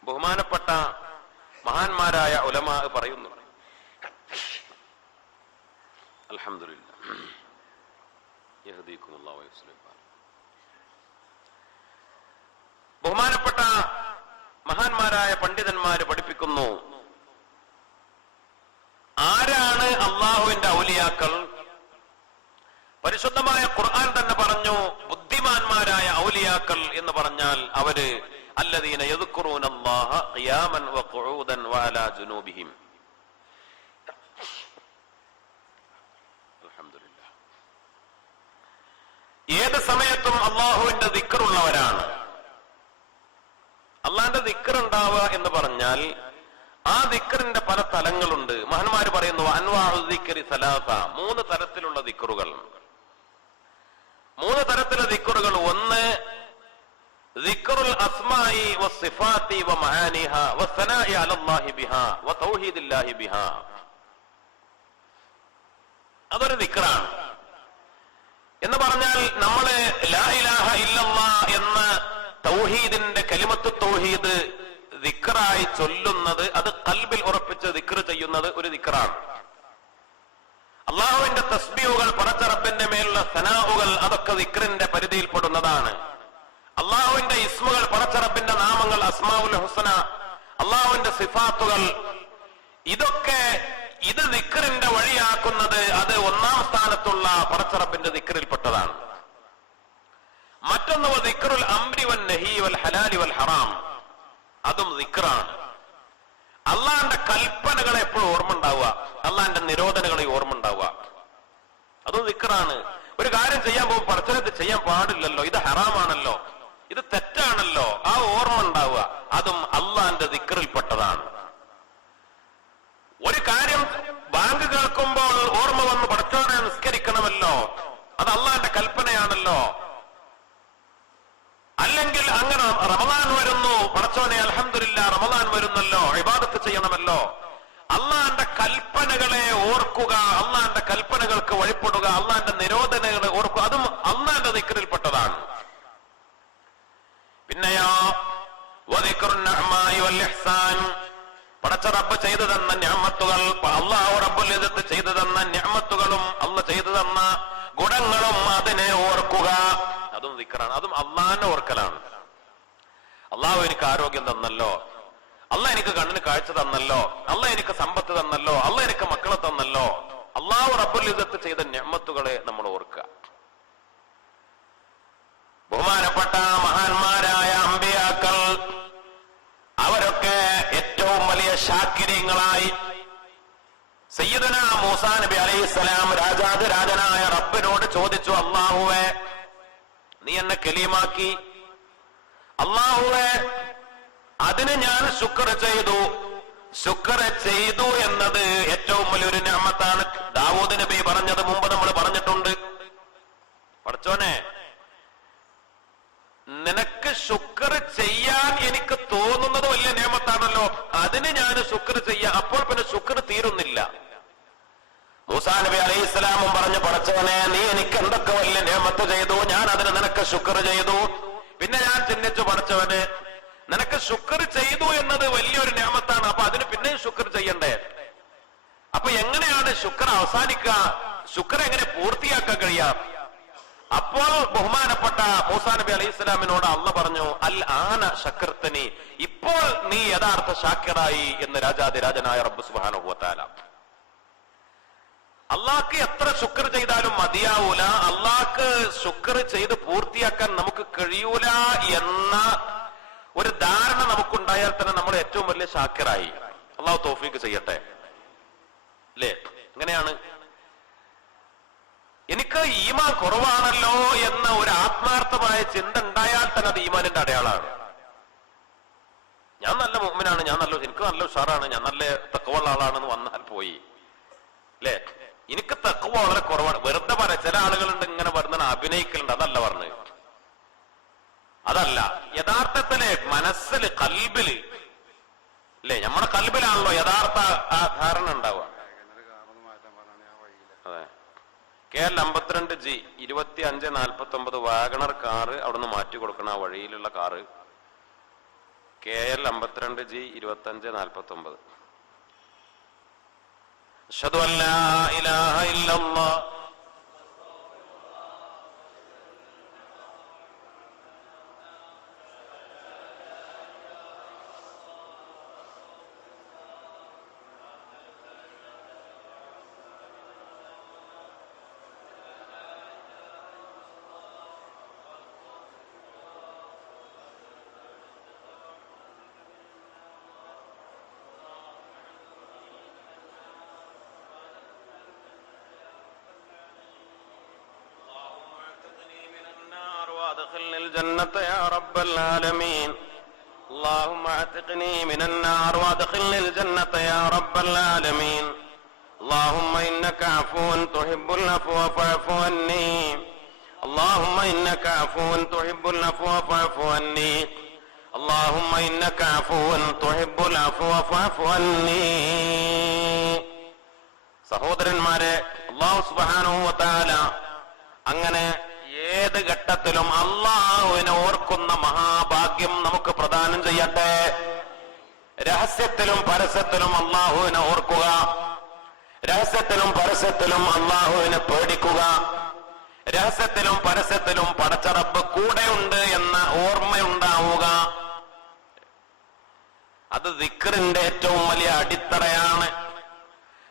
ബഹുമാനപ്പെട്ട മഹാന്മാരായ ഉലമാ പറയുന്നു, അൽഹംദുലില്ലാഹ് യഹ്ദീകുമുല്ലാഹു വയുസ്ലിഹ്. ബഹുമാനപ്പെട്ട മഹാന്മാരായ പണ്ഡിതന്മാര് പഠിപ്പിക്കുന്നു, ആരാണ് അള്ളാഹുവിന്റെ ഔലിയാക്കൾ? പരിശുദ്ധമായ ഖുർആൻ തന്നെ പറഞ്ഞു, ബുദ്ധിമാന്മാരായ ഔലിയാക്കൾ എന്ന് പറഞ്ഞാൽ അവര് അല്ലദീന യദ്കുറൂനല്ലാഹ ഖിയാമൻ വഖുഊദൻ വഅലാ ജുനൂബിഹിം. അൽഹംദുലില്ലാഹ്, ഏത് സമയത്തും അള്ളാഹുവിന്റെ ദിക്റുള്ളവരാണ്. അള്ളാന്റെ ദിക്ർ ഉണ്ടാവുക എന്ന് പറഞ്ഞാൽ ആ ദിക്റിന്റെ പല തലങ്ങളുണ്ട്. മഹാന്മാര് പറയുന്നു, അൻവാഉ ദിക്രി സലാസ, 3 തരത്തിലുള്ള ദിക്റുകൾ. 3 തരത്തിലുള്ള ദിക്റുകൾ. ഒന്ന് ദിക്റുൽ അസ്മാഇ വസ്സിഫാത്തി വമആനിഹ വസ്സനാഇ അലല്ലാഹി ബിഹാ വതൗഹീദില്ലാഹി ബിഹാ. അതൊരു ദിക്റാണ്. എന്ന് പറഞ്ഞാൽ നമ്മള് ലാ ഇലാഹ ഇല്ലല്ലാഹ് എന്ന തൗഹീദിന്റെ കലിമത്ത് തൗഹീദ് ദിക്റായി ചൊല്ലുന്നത്, അത് ഖൽബിൽ ഉറപ്പിച്ച് ദിക്ർ ചെയ്യുന്നത് ഒരു ദിക്റാണ്. അള്ളാഹുവിന്റെ തസ്ബീഹുകൾ, പടച്ച റബ്ബിന്റെ മേലുള്ള സനാഉകൾ, അതൊക്കെ ദിക്റിന്റെ പരിധിയിൽപ്പെടുന്നതാണ്. അള്ളാഹുവിന്റെ ഇസ്മുകൾ, പടച്ച റബ്ബിന്റെ നാമങ്ങൾ, അസ്മാഉൽ ഹുസ്ന, അള്ളാഹുവിന്റെ സിഫാത്തുകൾ, ഇതൊക്കെ ഇത് ദിക്റിന്റെ വഴിയാക്കുന്നത് അത് 1-ാം സ്ഥാനത്തുള്ള പടച്ച റബ്ബിന്റെ ദിക്റിൽപ്പെട്ടതാണ്. മറ്റൊന്ന് ദിക്റുൽ അംരി വൻ നഹി വൽ ഹലാലി വൽ ഹറാം, അതും ദിക്റാണ്. അള്ളാന്റെ കൽപ്പനകളെ എപ്പോഴും ഓർമ്മ ഉണ്ടാവുക, അള്ളാന്റെ നിരോധനങ്ങളെ ഓർമ്മ ഉണ്ടാവുക, അതും ദിക്റാണ്. ഒരു കാര്യം ചെയ്യാൻ പോകുമ്പോൾ പടച്ചവനെ ചെയ്യാൻ പാടില്ലല്ലോ, ഇത് ഹറാമാണല്ലോ, ഇത് തെറ്റാണല്ലോ, ആ ഓർമ്മ ഉണ്ടാവുക, അതും അള്ളാന്റെ ദിക്റിൽപ്പെട്ടതാണ്. ഒരു കാര്യം ബാങ്ക് കേൾക്കുമ്പോൾ ഓർമ്മ വന്ന് പടച്ചവനെ നിസ്കരിക്കണമല്ലോ, അത് അള്ളാന്റെ കൽപ്പനയാണല്ലോ, അല്ലെങ്കിൽ അങ്ങനെ റമദാൻ വരുന്നു, പടച്ചോനെ അൽഹംദുലില്ലാ റമദാൻ വരുന്നല്ലോ, ഇബാദത്ത് ചെയ്യണമല്ലോ, അള്ളാന്റെ കൽപ്പനകളെ ഓർക്കുക, അള്ളാന്റെ കൽപ്പനകൾക്ക് വഴിപ്പെടുക, അള്ളാന്റെ നിരോധനകളെ ഓർക്കുക, അതും അള്ളാന്റെ ദിക്റിൽപ്പെട്ടതാണ്. പിന്നെയോ പടച്ച റബ്ബ് ചെയ്തു തന്ന നിഅമത്തുകൾ, അല്ലാഹു റബ്ബുൽ ഇസ്സത്ത് ചെയ്തു തന്ന നിഅമത്തുകളും അല്ലാഹ് ചെയ്തു തന്ന ഗുണങ്ങളും അതിനെ ഓർക്കുക, അതും ദിക്റാണ്, അതും അള്ളാഹിനെ ഓർക്കലാണ്. അള്ളാഹു എനിക്ക് ആരോഗ്യം തന്നല്ലോ, അള്ളാഹ് എനിക്ക് കണ്ണിന് കാഴ്ച തന്നല്ലോ, അള്ളാഹ് എനിക്ക് സമ്പത്ത് തന്നല്ലോ, അള്ളാഹ് എനിക്ക് മക്കളെ തന്നല്ലോ, അള്ളാഹു റബ്ബുൽ ഇസ്സത്ത് ചെയ്ത നിഅമത്തുകളെ നമ്മൾ ഓർക്കുക. ബഹുമാനപ്പെട്ട മഹാന്മാരായ അമ്പിയാക്കൾ അവരൊക്കെ ഏറ്റവും വലിയ ശാക്കിര്യങ്ങളായി സയ്യിദുനാ മൂസാ നബി അലൈഹിസ്സലാം രാജാതിരാജനായ റബ്ബിനോട് ചോദിച്ചു, അല്ലാഹുവേ നീ എന്നെ കലീമാക്കി, അല്ലാഹുവേ അതിന് ഞാൻ ശുക്ർ ചെയ്തു. ശുക്ർ ചെയ്തു എന്നത് ഏറ്റവും വലിയൊരു നിഅമത്താണ്. ദാവൂദ് നബി പറഞ്ഞത് മുമ്പ് നമ്മൾ പറഞ്ഞിട്ടുണ്ട്. പടച്ചോനെ നിനക്ക് ശുക്ർ ചെയ്യാൻ എനിക്ക് തോന്നുന്നത് വലിയ നിയമത്താണല്ലോ, അതിന് ഞാൻ ശുക്ർ ചെയ്യാം. അപ്പോൾ പിന്നെ ശുക്ർ തീരുന്നില്ല. മൂസാ നബി അലൈഹിസ്സലാമും പറഞ്ഞു, പടച്ചവനെ നീ എനിക്ക് എന്തൊക്കെ വലിയ നിയമത്ത് ചെയ്തു, ഞാൻ അതിന് നിനക്ക് ശുക്ർ ചെയ്തു. പിന്നെ ഞാൻ ചിന്തിച്ചു, പടച്ചവന് നിനക്ക് ശുക്ർ ചെയ്തു എന്നത് വലിയൊരു നിയമത്താണ്, അപ്പൊ അതിന് പിന്നെയും ശുക്ർ ചെയ്യണ്ടേ? അപ്പൊ എങ്ങനെയാണ് ശുക്ർ അവസാനിക്കുക? ശുക്ർ എങ്ങനെ പൂർത്തിയാക്കാൻ കഴിയാം? അപ്പോൾ ബഹുമാനപ്പെട്ട മൂസാ നബി അലൈഹി സ്വലാമിനോട് അള്ളാഹ് പറഞ്ഞു, അൽ ആന ശക്കർതനി, ഇപ്പോൾ നീ യഥാർത്ഥ ശാക്കിറായി എന്ന് രാജാതിരാജനായ റബ്ബ് സുബ്ഹാനഹു വ തആല. അള്ളാഹ്ക്ക് എത്ര ശുക്ർ ചെയ്താലും മതിയാവൂല, അള്ളാഹ്ക്ക് ശുക്ർ ചെയ്ത് പൂർത്തിയാക്കാൻ നമുക്ക് കഴിയൂല എന്ന ഒരു ധാരണ നമുക്കുണ്ടായാൽ തന്നെ നമ്മൾ ഏറ്റവും വലിയ ശാക്കിറായി. അള്ളാഹു തൗഫീഖ് ചെയ്യട്ടെ. അല്ലേ? എങ്ങനെയാണ്? എനിക്ക് ഈമാൻ കുറവാണല്ലോ എന്ന ഒരു ആത്മാർത്ഥമായ ചിന്ത ഉണ്ടായാൽ തന്നെ അത് ഈമാനിന്റെ അടയാളാണ്. ഞാൻ നല്ല മുഅ്മിനാണ്, എനിക്ക് നല്ല ഉഷാറാണ്, ഞാൻ നല്ല തഖ്വയുള്ള ആളാണെന്ന് വന്നാൽ പോയി. അല്ലേ? എനിക്ക് തഖ്വ വളരെ കുറവാണ്. വെറുതെ പറയാം. ചില ആളുകളുണ്ട് ഇങ്ങനെ വരുന്ന അഭിനയിക്കലുണ്ട്, അതല്ല പറഞ്ഞത്. അതല്ല യഥാർത്ഥത്തില് മനസ്സില് കൽബില്, അല്ലേ, നമ്മുടെ കൽബിലാണല്ലോ യഥാർത്ഥ ആ ധാരണ ഉണ്ടാവുക. അതെ. KL 52G 2549 വാഗണർ കാറ് അവിടുന്ന് മാറ്റി കൊടുക്കണം, ആ വഴിയിലുള്ള കാറ്. KL 52G 2549. അശ്ഹദു അല്ലാ ഇലാഹ ഇല്ലല്ലാഹ് وادخلني الجنة يا رب العالمين. اللهم اعتقني من النار وادخلني الجنة يا رب العالمين. اللهم إنك عفو تحب العفو فاعف عني. اللهم إنك عفو تحب العفو فاعف عني. اللهم إنك عفو تحب العفو فاعف عني. സഹോദരന്മാരെ, അല്ലാഹു സുബ്ഹാനഹു വ തആല അങ്ങനെ ഏത് ഘട്ടത്തിലും അള്ളാഹുവിനെ ഓർക്കുന്ന മഹാഭാഗ്യം നമുക്ക് പ്രദാനം ചെയ്യട്ടെ. രഹസ്യത്തിലും പരസ്യത്തിലും അള്ളാഹുവിനെ ഓർക്കുക, രഹസ്യത്തിലും പരസ്യത്തിലും അള്ളാഹുവിനെ പേടിക്കുക, രഹസ്യത്തിലും പരസ്യത്തിലും പടച്ച റബ്ബ് കൂടെയുണ്ട് എന്ന ഓർമ്മയുണ്ടാവുക. അത് ദിക്റിന്റെ ഏറ്റവും വലിയ അടിത്തറയാണ്.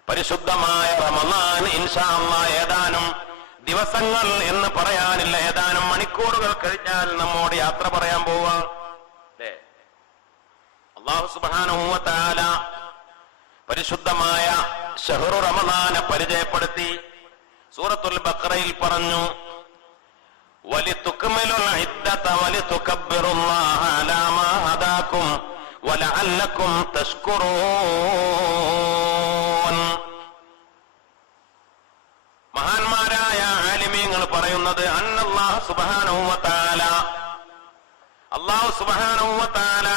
പരിശുദ്ധമായ റമളാൻ ഇൻഷാ അല്ലാഹ് ഏതാനും ദിവസങ്ങൾ എന്ന് പറയാനില്ല, ഏതാനും മണിക്കൂറുകൾ കഴിഞ്ഞാൽ നമ്മോട് യാത്ര പറയാൻ പോവാം. അല്ലേ? അല്ലാഹു സുബ്ഹാനഹു വ തആല പരിശുദ്ധമായ ശഹ്റു റമളാനെ പരിചയപ്പെടുത്തി സൂറത്തുൽ ബഖറയിൽ പറഞ്ഞു, വലിതുക്മിലുൽ ഇദ്ദത വലിതുകബ്ബിറുല്ലാഹ അലാ മാ ഹദാകും വലഅല്ലകും തശ്കുറൂൻ. മഹാന്മാരായ ആലിമീങ്ങൾ പറയുന്നത്, അന്നല്ലാഹു സുബ്ഹാനഹു വ തആല സുബ്ഹാനഹു വ തആല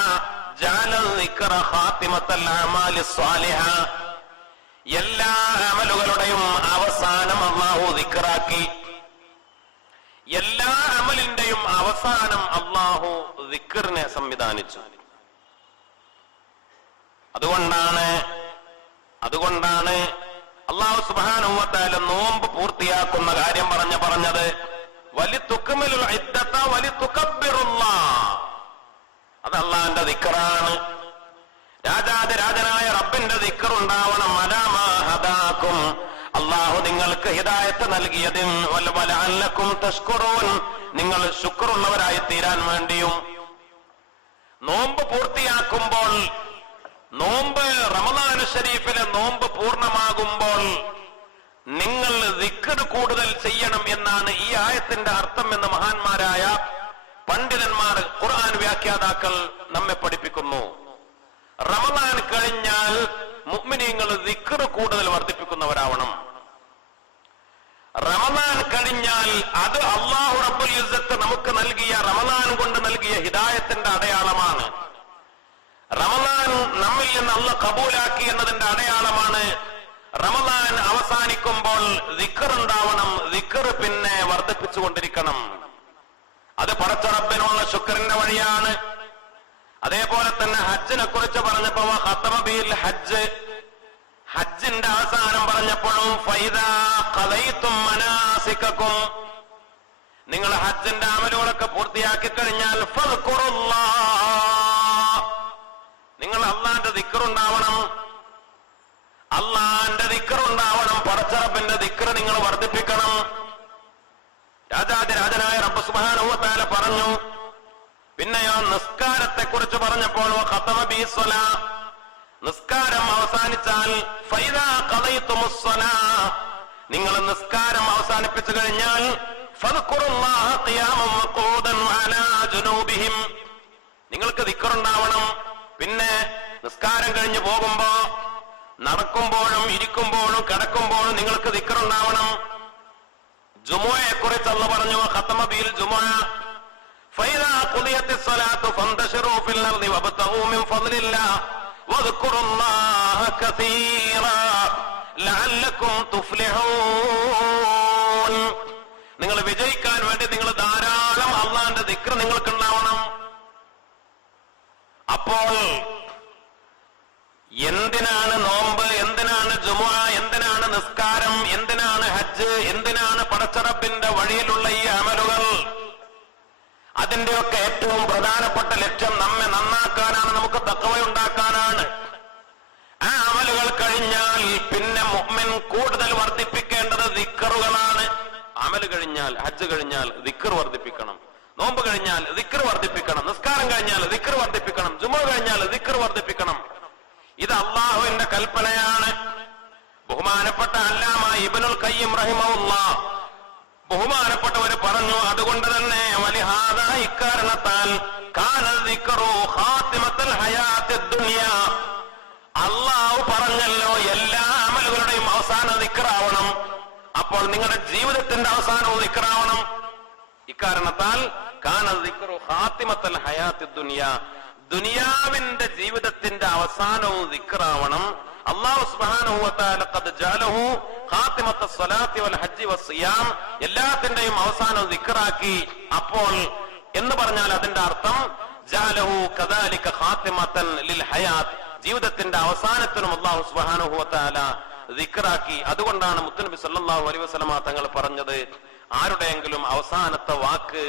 ജഅല ദിക്റ ഖാതിമത്തൽ അഅമാലി സ്വാലിഹ, എല്ലാ അമലുകളുടെയും അവസാനം അല്ലാഹു ദിക്റാക്കി. എല്ലാ അമലിന്റെയും അവസാനം അല്ലാഹു ദിക്റിനെ സംവിധാനിച്ചു. അതുകൊണ്ടാണ് അല്ലാഹു സുബ്ഹാനഹു വ തആല നോമ്പ് പൂർത്തിയാക്കുന്ന കാര്യം പറഞ്ഞത് വലിതുക്മിലുൽ ഇദ്ദത വലിതുകബ്ബിറുല്ലാഹ്. അത് അല്ലാഹുവിന്റെ ദിക്റാണ്. രാജാതിരാജനായ റബ്ബിന്റെ ദിക്ർ ഉണ്ടാവണം. അലാമാ ഹദാകും, അല്ലാഹു നിങ്ങൾക്ക് ഹിദായത്ത് നൽകിയതിൻ വലഅല്ലകും തഷ്കുറൂൻ, നിങ്ങൾ ശുക്റുള്ളവരായി തീരാൻ വേണ്ടിയും. നോമ്പ് പൂർത്തിയാക്കുമ്പോൾ, നോമ്പ് റമദാൻ ശരീഫിലെ നോമ്പ് പൂർണ്ണമാകുമ്പോൾ നിങ്ങൾ ദിക്ർ കൂടുതൽ ചെയ്യണം എന്നാണ് ഈ ആയത്തിന്റെ അർത്ഥം എന്ന് മഹാന്മാരായ പണ്ഡിതന്മാർ, ഖുർആൻ വ്യാഖ്യാതാക്കൾ നമ്മെ പഠിപ്പിക്കുന്നു. റമദാൻ കഴിഞ്ഞാൽ മുഅ്മിനീങ്ങൾ ദിക്ർ കൂടുതൽ വർദ്ധിപ്പിക്കുന്നവരാവണം. റമദാൻ കഴിഞ്ഞാൽ അത് അല്ലാഹു റബ്ബുൽ ഇസ്സത്ത് നമുക്ക് നൽകിയ, റമദാൻ കൊണ്ട് നൽകിയ ഹിദായത്തിന്റെ അടയാളമാണ്. റമദാൻ നമ്മിൽ നിന്ന് അല്ലാഹു കബൂലാക്കി എന്നതിന്റെ അടയാളമാണ്. റമദാൻ അവസാനിക്കുമ്പോൾ ദിക്ർ ഉണ്ടാവണം. ദിക്ർ പിന്നെ വർദ്ധിപ്പിച്ചുകൊണ്ടിരിക്കണം. അത് പടച്ച റബ്ബിനുള്ള ശുക്രിന്റെ വഴിയാണ്. അതേപോലെ തന്നെ ഹജ്ജിനെ കുറിച്ച് പറഞ്ഞപ്പോ ഖതമ ബിൽ ഹജ്ജ്, ഹജ്ജിന്റെ അവസാനം പറഞ്ഞപ്പോഴും ഫൈദാ ഖദൈതും മനാസികകും, നിങ്ങൾ ഹജ്ജിന്റെ അമലുകളൊക്കെ പൂർത്തിയാക്കി കഴിഞ്ഞാൽ ഫദ്കുറുല്ലാഹ്, നിങ്ങൾ അല്ലാഹുവിന്റെ ദിക്ർ ഉണ്ടാവണം. അല്ലാഹുവിന്റെ ദിക്ർ ഉണ്ടാവണം. പടച്ച റബ്ബിന്റെ ദിക്ർ നിങ്ങൾ വർദ്ധിപ്പിക്കണം. രാജാതിരാജനായ റബ്ബ് സുബ്ഹാനഹു വ തആല പറഞ്ഞു. പിന്നെയോ നിസ്കാരത്തെ കുറിച്ച് പറഞ്ഞപ്പോൾ ഖതമ ബിസ്സലാ, നിസ്കാരം അവസാനിച്ചാൽ ഫൈദാ ഖദൈതുമുസ്സലാ, നിങ്ങൾ നിസ്കാരം അവസാനിപ്പിച്ചു കഴിഞ്ഞാൽ ഫദ്കുറുല്ലാഹ ഖിയാമൻ വഖൂദൻ അലാ ജുനൂബിഹിം, നിങ്ങൾക്ക് ദിക്ർ ഉണ്ടാവണം. പിന്നെ നിസ്കാരം കഴിഞ്ഞ് പോകുമ്പോ, നടക്കുമ്പോഴും ഇരിക്കുമ്പോഴും കിടക്കുമ്പോഴും നിങ്ങൾക്ക് ദിക്ർ ഉണ്ടാവണം. ജുമുഅയെ കുറിച്ച് അല്ലാഹു പറഞ്ഞു ഖതമ ബിൽ ജുമുഅ ഫൈദാ ഖുദിയത്തിസ് സ്വലാത്തു ഫന്തശിറൂ ഫിൽ അർദി വബ്തഗൂ മിൻ ഫദ്ലില്ലാഹ് വദ്കുറുല്ലാഹ കസീറാ ലഅല്ലകും തുഫ്ലിഹൂൻ. നിങ്ങൾ വിജയിക്കാൻ വേണ്ടി നിങ്ങൾ ധാരാളം അല്ലാഹുവിന്റെ ദിക്ർ നിങ്ങൾക്ക് ഉണ്ടാവണം. അപ്പോൾ എന്തിനാണ് നോമ്പ്, എന്തിനാണ് ജുമുഅ, എന്തിനാണ് നിസ്കാരം, എന്തിനാണ് ഹജ്ജ്, എന്തിനാണ് പടച്ച റബ്ബിന്റെ വഴിയിലുള്ള ഈ അമലുകൾ? അതിന്റെയൊക്കെ ഏറ്റവും പ്രധാനപ്പെട്ട ലക്ഷ്യം നമ്മെ നന്നാക്കാനാണ്, നമുക്ക് തഖ്വയുണ്ടാക്കാനാണ്. ആ അമലുകൾ കഴിഞ്ഞാൽ പിന്നെ മുഅ്മിൻ കൂടുതൽ വർദ്ധിപ്പിക്കേണ്ടത് ദിക്റുകളാണ്. അമൽ കഴിഞ്ഞാൽ, ഹജ്ജ് കഴിഞ്ഞാൽ ദിക്ർ വർദ്ധിപ്പിക്കണം. നോമ്പ് കഴിഞ്ഞാൽ ദിക്ർ വർദ്ധിപ്പിക്കണം. നിസ്കാരം കഴിഞ്ഞാൽ ദിക്ർ വർദ്ധിപ്പിക്കണം. ജുമുഅ കഴിഞ്ഞാൽ ദിക്ർ വർദ്ധിപ്പിക്കണം. ഇത് അല്ലാഹുവിന്റെ കൽപ്പനയാണ്. ബഹുമാനപ്പെട്ട അല്ലാമ ഇബ്നുൽ ഖയ്യിം റഹിമഹുല്ലാഹ് ബഹുമാനപ്പെട്ടവർ പറഞ്ഞു, അതുകൊണ്ട് തന്നെ വലിഹാദാ, ഇക്കാരണത്താൽ കാന ദിക്റു ഖാതിമത്തുൽ ഹയാത്തിദ് ദുനിയ, അല്ലാഹു പറഞ്ഞല്ലോ എല്ലാ അമലുകളുടെയും അവസാനം ദിക്റാവണം. അപ്പോൾ നിങ്ങളുടെ ജീവിതത്തിന്റെ അവസാനവും ദിക്റാവണം. ഇക്കാരണത്താൽ കാന ദിക്റു ഖാതിമത്തുൽ ഹയാത്തിദ് ദുനിയ, ദുനിയാവിന്റെ ജീവിതത്തിന്റെ അവസാനവും ദിക്റാവണം. അല്ലാഹു സുബ്ഹാനഹു വ തആല ഖദ് ജഅലഹു ഖാതിമത്തുസ് സ്വലാത്തി വൽ ഹജ്ജി വസ്സിയാം, എല്ലാത്തിന്റെയും അവസാനം ദിക്റാക്കി. അപ്പോൾ എന്ന് പറഞ്ഞാൽ അതിന്റെ അർത്ഥം ജഅലഹു കദാലിക ഖാതിമത്തൻ ലിൽ ഹയാത്ത്, ജീവിതത്തിന്റെ അവസാനത്തിനും അല്ലാഹു സുബ്ഹാനഹു വ തആല ദിക്റാക്കി. അതുകൊണ്ടാണ് മുത്തുനബി സല്ലല്ലാഹു അലൈഹി വസല്ലമ തങ്ങൾ പറഞ്ഞത്, ആരുടെയെങ്കിലും അവസാനത്തെ വാക്ക്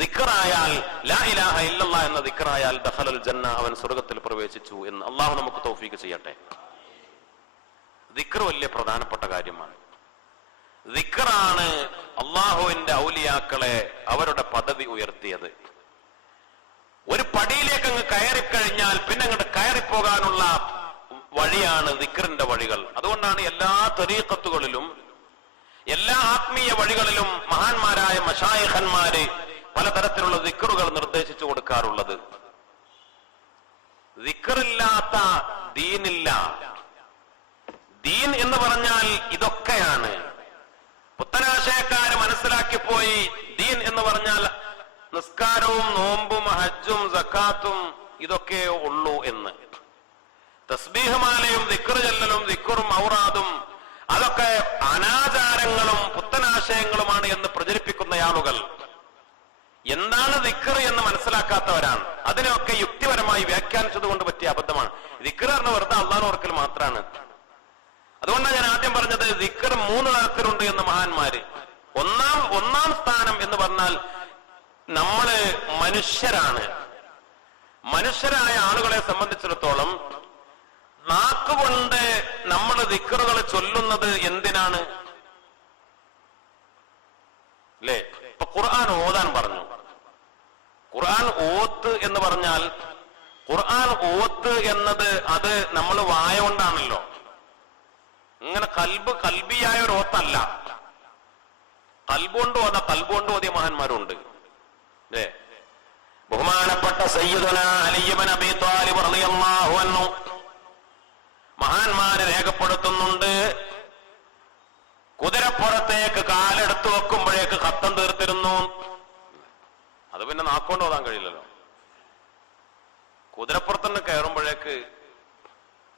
ദിക്റായാൽ, ലാ ഇലാഹ ഇല്ലല്ലാഹ് എന്ന ദിക്റായാൽ ദഖലൽ ജന്ന, അവൻ സ്വർഗ്ഗത്തിൽ പ്രവേശിച്ചു എന്ന്. അല്ലാഹു നമുക്ക് തൗഫീഖ് ചെയ്യട്ടെ. ദിക്ർ വലിയ പ്രധാനപ്പെട്ട കാര്യമാണ്. ദിക്റാണ് അല്ലാഹുവിന്റെ ഔലിയാക്കളെ അവരുടെ പദവി ഉയർത്തിയത്. ഒരു പടിയിലേക്ക് അങ്ങ് കയറിക്കഴിഞ്ഞാൽ പിന്നെ അങ്ങോട്ട് കയറിപ്പോകാനുള്ള വഴിയാണ് ദിക്റിന്റെ വഴികൾ. അതുകൊണ്ടാണ് എല്ലാ ത്വരീഖത്തുകളിലും, എല്ലാ ആത്മീയ വഴികളിലും മഹാന്മാരായ മശായിഖന്മാര് പലതരത്തിലുള്ള ദിക്റുകൾ നിർദ്ദേശിച്ചു കൊടുക്കാറുള്ളത്. ദിക്റില്ലാത്ത ദീനില്ല. ദീൻ എന്ന് പറഞ്ഞാൽ ഇതൊക്കെയാണ്. പുത്തനാശയക്കാര് മനസ്സിലാക്കിപ്പോയി ദീൻ എന്ന് പറഞ്ഞാൽ നിസ്കാരവും നോമ്പും ഹജ്ജും സക്കാത്തും ഇതൊക്കെ ഉള്ളൂ എന്ന്. തസ്ബീഹ്മാലയും ദിക്ർ ചൊല്ലലും ദിക്റും ഔറാദും അതൊക്കെ അനാചാരങ്ങളും പുത്തനാശയങ്ങളുമാണ് എന്ന് പ്രചരിപ്പിക്കുന്ന ആളുകൾ എന്താണ് ദിക്ർ എന്ന് മനസ്സിലാക്കാത്തവരാണ്. അതിനെയൊക്കെ യുക്തിപരമായി വ്യാഖ്യാനിച്ചത് കൊണ്ട് പറ്റിയ അബദ്ധമാണ്. ദിക്ർ പറഞ്ഞ വെറുതെ അള്ളാഹു ഓർക്കൽ മാത്രമാണ്. അതുകൊണ്ടാണ് ഞാൻ ആദ്യം പറഞ്ഞത് ദിക്ർ 3 തരത്തിലുണ്ട് എന്ന് മഹാന്മാര്. ഒന്നാം സ്ഥാനം എന്ന് പറഞ്ഞാൽ നമ്മള് മനുഷ്യരാണ്. മനുഷ്യരായ ആളുകളെ സംബന്ധിച്ചിടത്തോളം നാക്കുകൊണ്ട് നമ്മൾ ദിക്റുകൾ ചൊല്ലുന്നത് എന്തിനാണ്? അല്ലേ? ഇപ്പൊ ഖുർആൻ ഓതാൻ പറഞ്ഞു. ഖുർആൻ ഓത്ത് എന്ന് പറഞ്ഞാൽ ഖുർആൻ ഓത്ത് എന്നത് അത് നമ്മൾ വായ കൊണ്ടാണല്ലോ. ഇങ്ങനെ കൽബിയായ ഒരു ഓത്തല്ല. കൽബുകൊണ്ട് ഓതിയ മഹാന്മാരുണ്ട്. അല്ലേ? ബഹുമാനപ്പെട്ട സയ്യിദുനാ അലി ഇബ്നു അബീ ത്വാലിബ് റളിയല്ലാഹു അൻഹു മഹാന്മാര് രേഖപ്പെടുത്തുന്നുണ്ട്, കുതിരപ്പുറത്തേക്ക് കാലെടുത്തു വെക്കുമ്പോഴേക്ക് ഖത്തം തീർത്തിരുന്നു. അത് പിന്നെ നാക്കൊണ്ട് ഓതാൻ കഴിയില്ലല്ലോ. കുതിരപ്പുറത്തുനിന്ന് കയറുമ്പോഴേക്ക്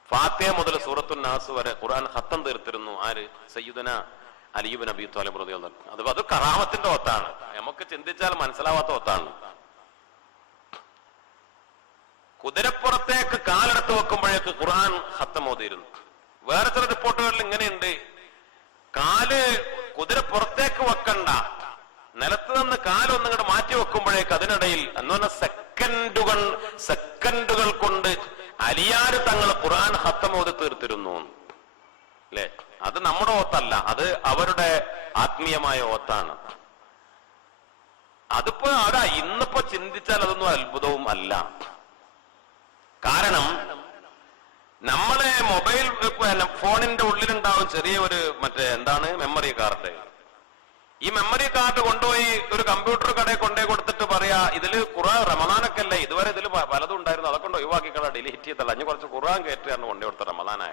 ഫാത്തിഹ മുതൽ സൂറത്തുൻ നാസ് വരെ ഖുർആൻ ഖത്തം തീർത്തിരുന്നു. ആര്? സയ്യിദുനാ അലി ഇബ്നു അബീ ത്വാലിബ് റളിയല്ലാഹു അൻഹു. അത് കറാമത്തിന്റെ ഓത്താണ്. നമുക്ക് ചിന്തിച്ചാൽ മനസ്സിലാവാത്ത ഓത്താണ്. കുതിരപ്പുറത്തേക്ക് കാലെടുത്ത് വെക്കുമ്പോഴേക്ക് ഖുർആൻ ഖത്തം ഓതിയിരുന്നു. വേറെ ചില റിപ്പോർട്ടുകളിൽ ഇങ്ങനെയുണ്ട്, കാല് കുതിരപ്പുറത്തേക്ക് വെക്കണ്ട, നിലത്ത് നിന്ന് കാലൊന്നിങ്ങോട്ട് മാറ്റി വെക്കുമ്പോഴേക്ക് അതിനിടയിൽ എന്ന് പറഞ്ഞ സെക്കൻഡുകൾ കൊണ്ട് അലിയാര് തങ്ങൾ ഖുർആൻ ഖത്തം ഓതി തീർത്തിരുന്നു. അല്ലെ? അത് നമ്മുടെ ഓത്തല്ല, അത് അവരുടെ ആത്മീയമായ ഓത്താണ്. അതിപ്പോ ഇന്നിപ്പോ ചിന്തിച്ചാൽ അതൊന്നും അത്ഭുതവും അല്ല. കാരണം നമ്മളെ മൊബൈൽ ഫോണിന്റെ ഉള്ളിലുണ്ടാവും ചെറിയ ഒരു മെമ്മറി കാർഡ്. ഈ മെമ്മറി കാർഡ് കൊണ്ടുപോയി ഒരു കമ്പ്യൂട്ടർ കടയിൽ കൊണ്ടുപോയി കൊടുത്തിട്ട് പറയാ, ഇതില് ഖുർആൻ റമദാനൊക്കെ അല്ലേ, ഇതുവരെ ഇതിൽ പലതും ഉണ്ടായിരുന്നു, അതൊക്കെ കൊണ്ട് ഒഴിവാക്കിക്കള, ഡിലീറ്റ് ചെയ്തല്ല, അഞ്ഞ് കുറച്ച് ഖുർആൻ കയറ്റിയാണ് കൊണ്ടു കൊടുത്ത റമദാനായ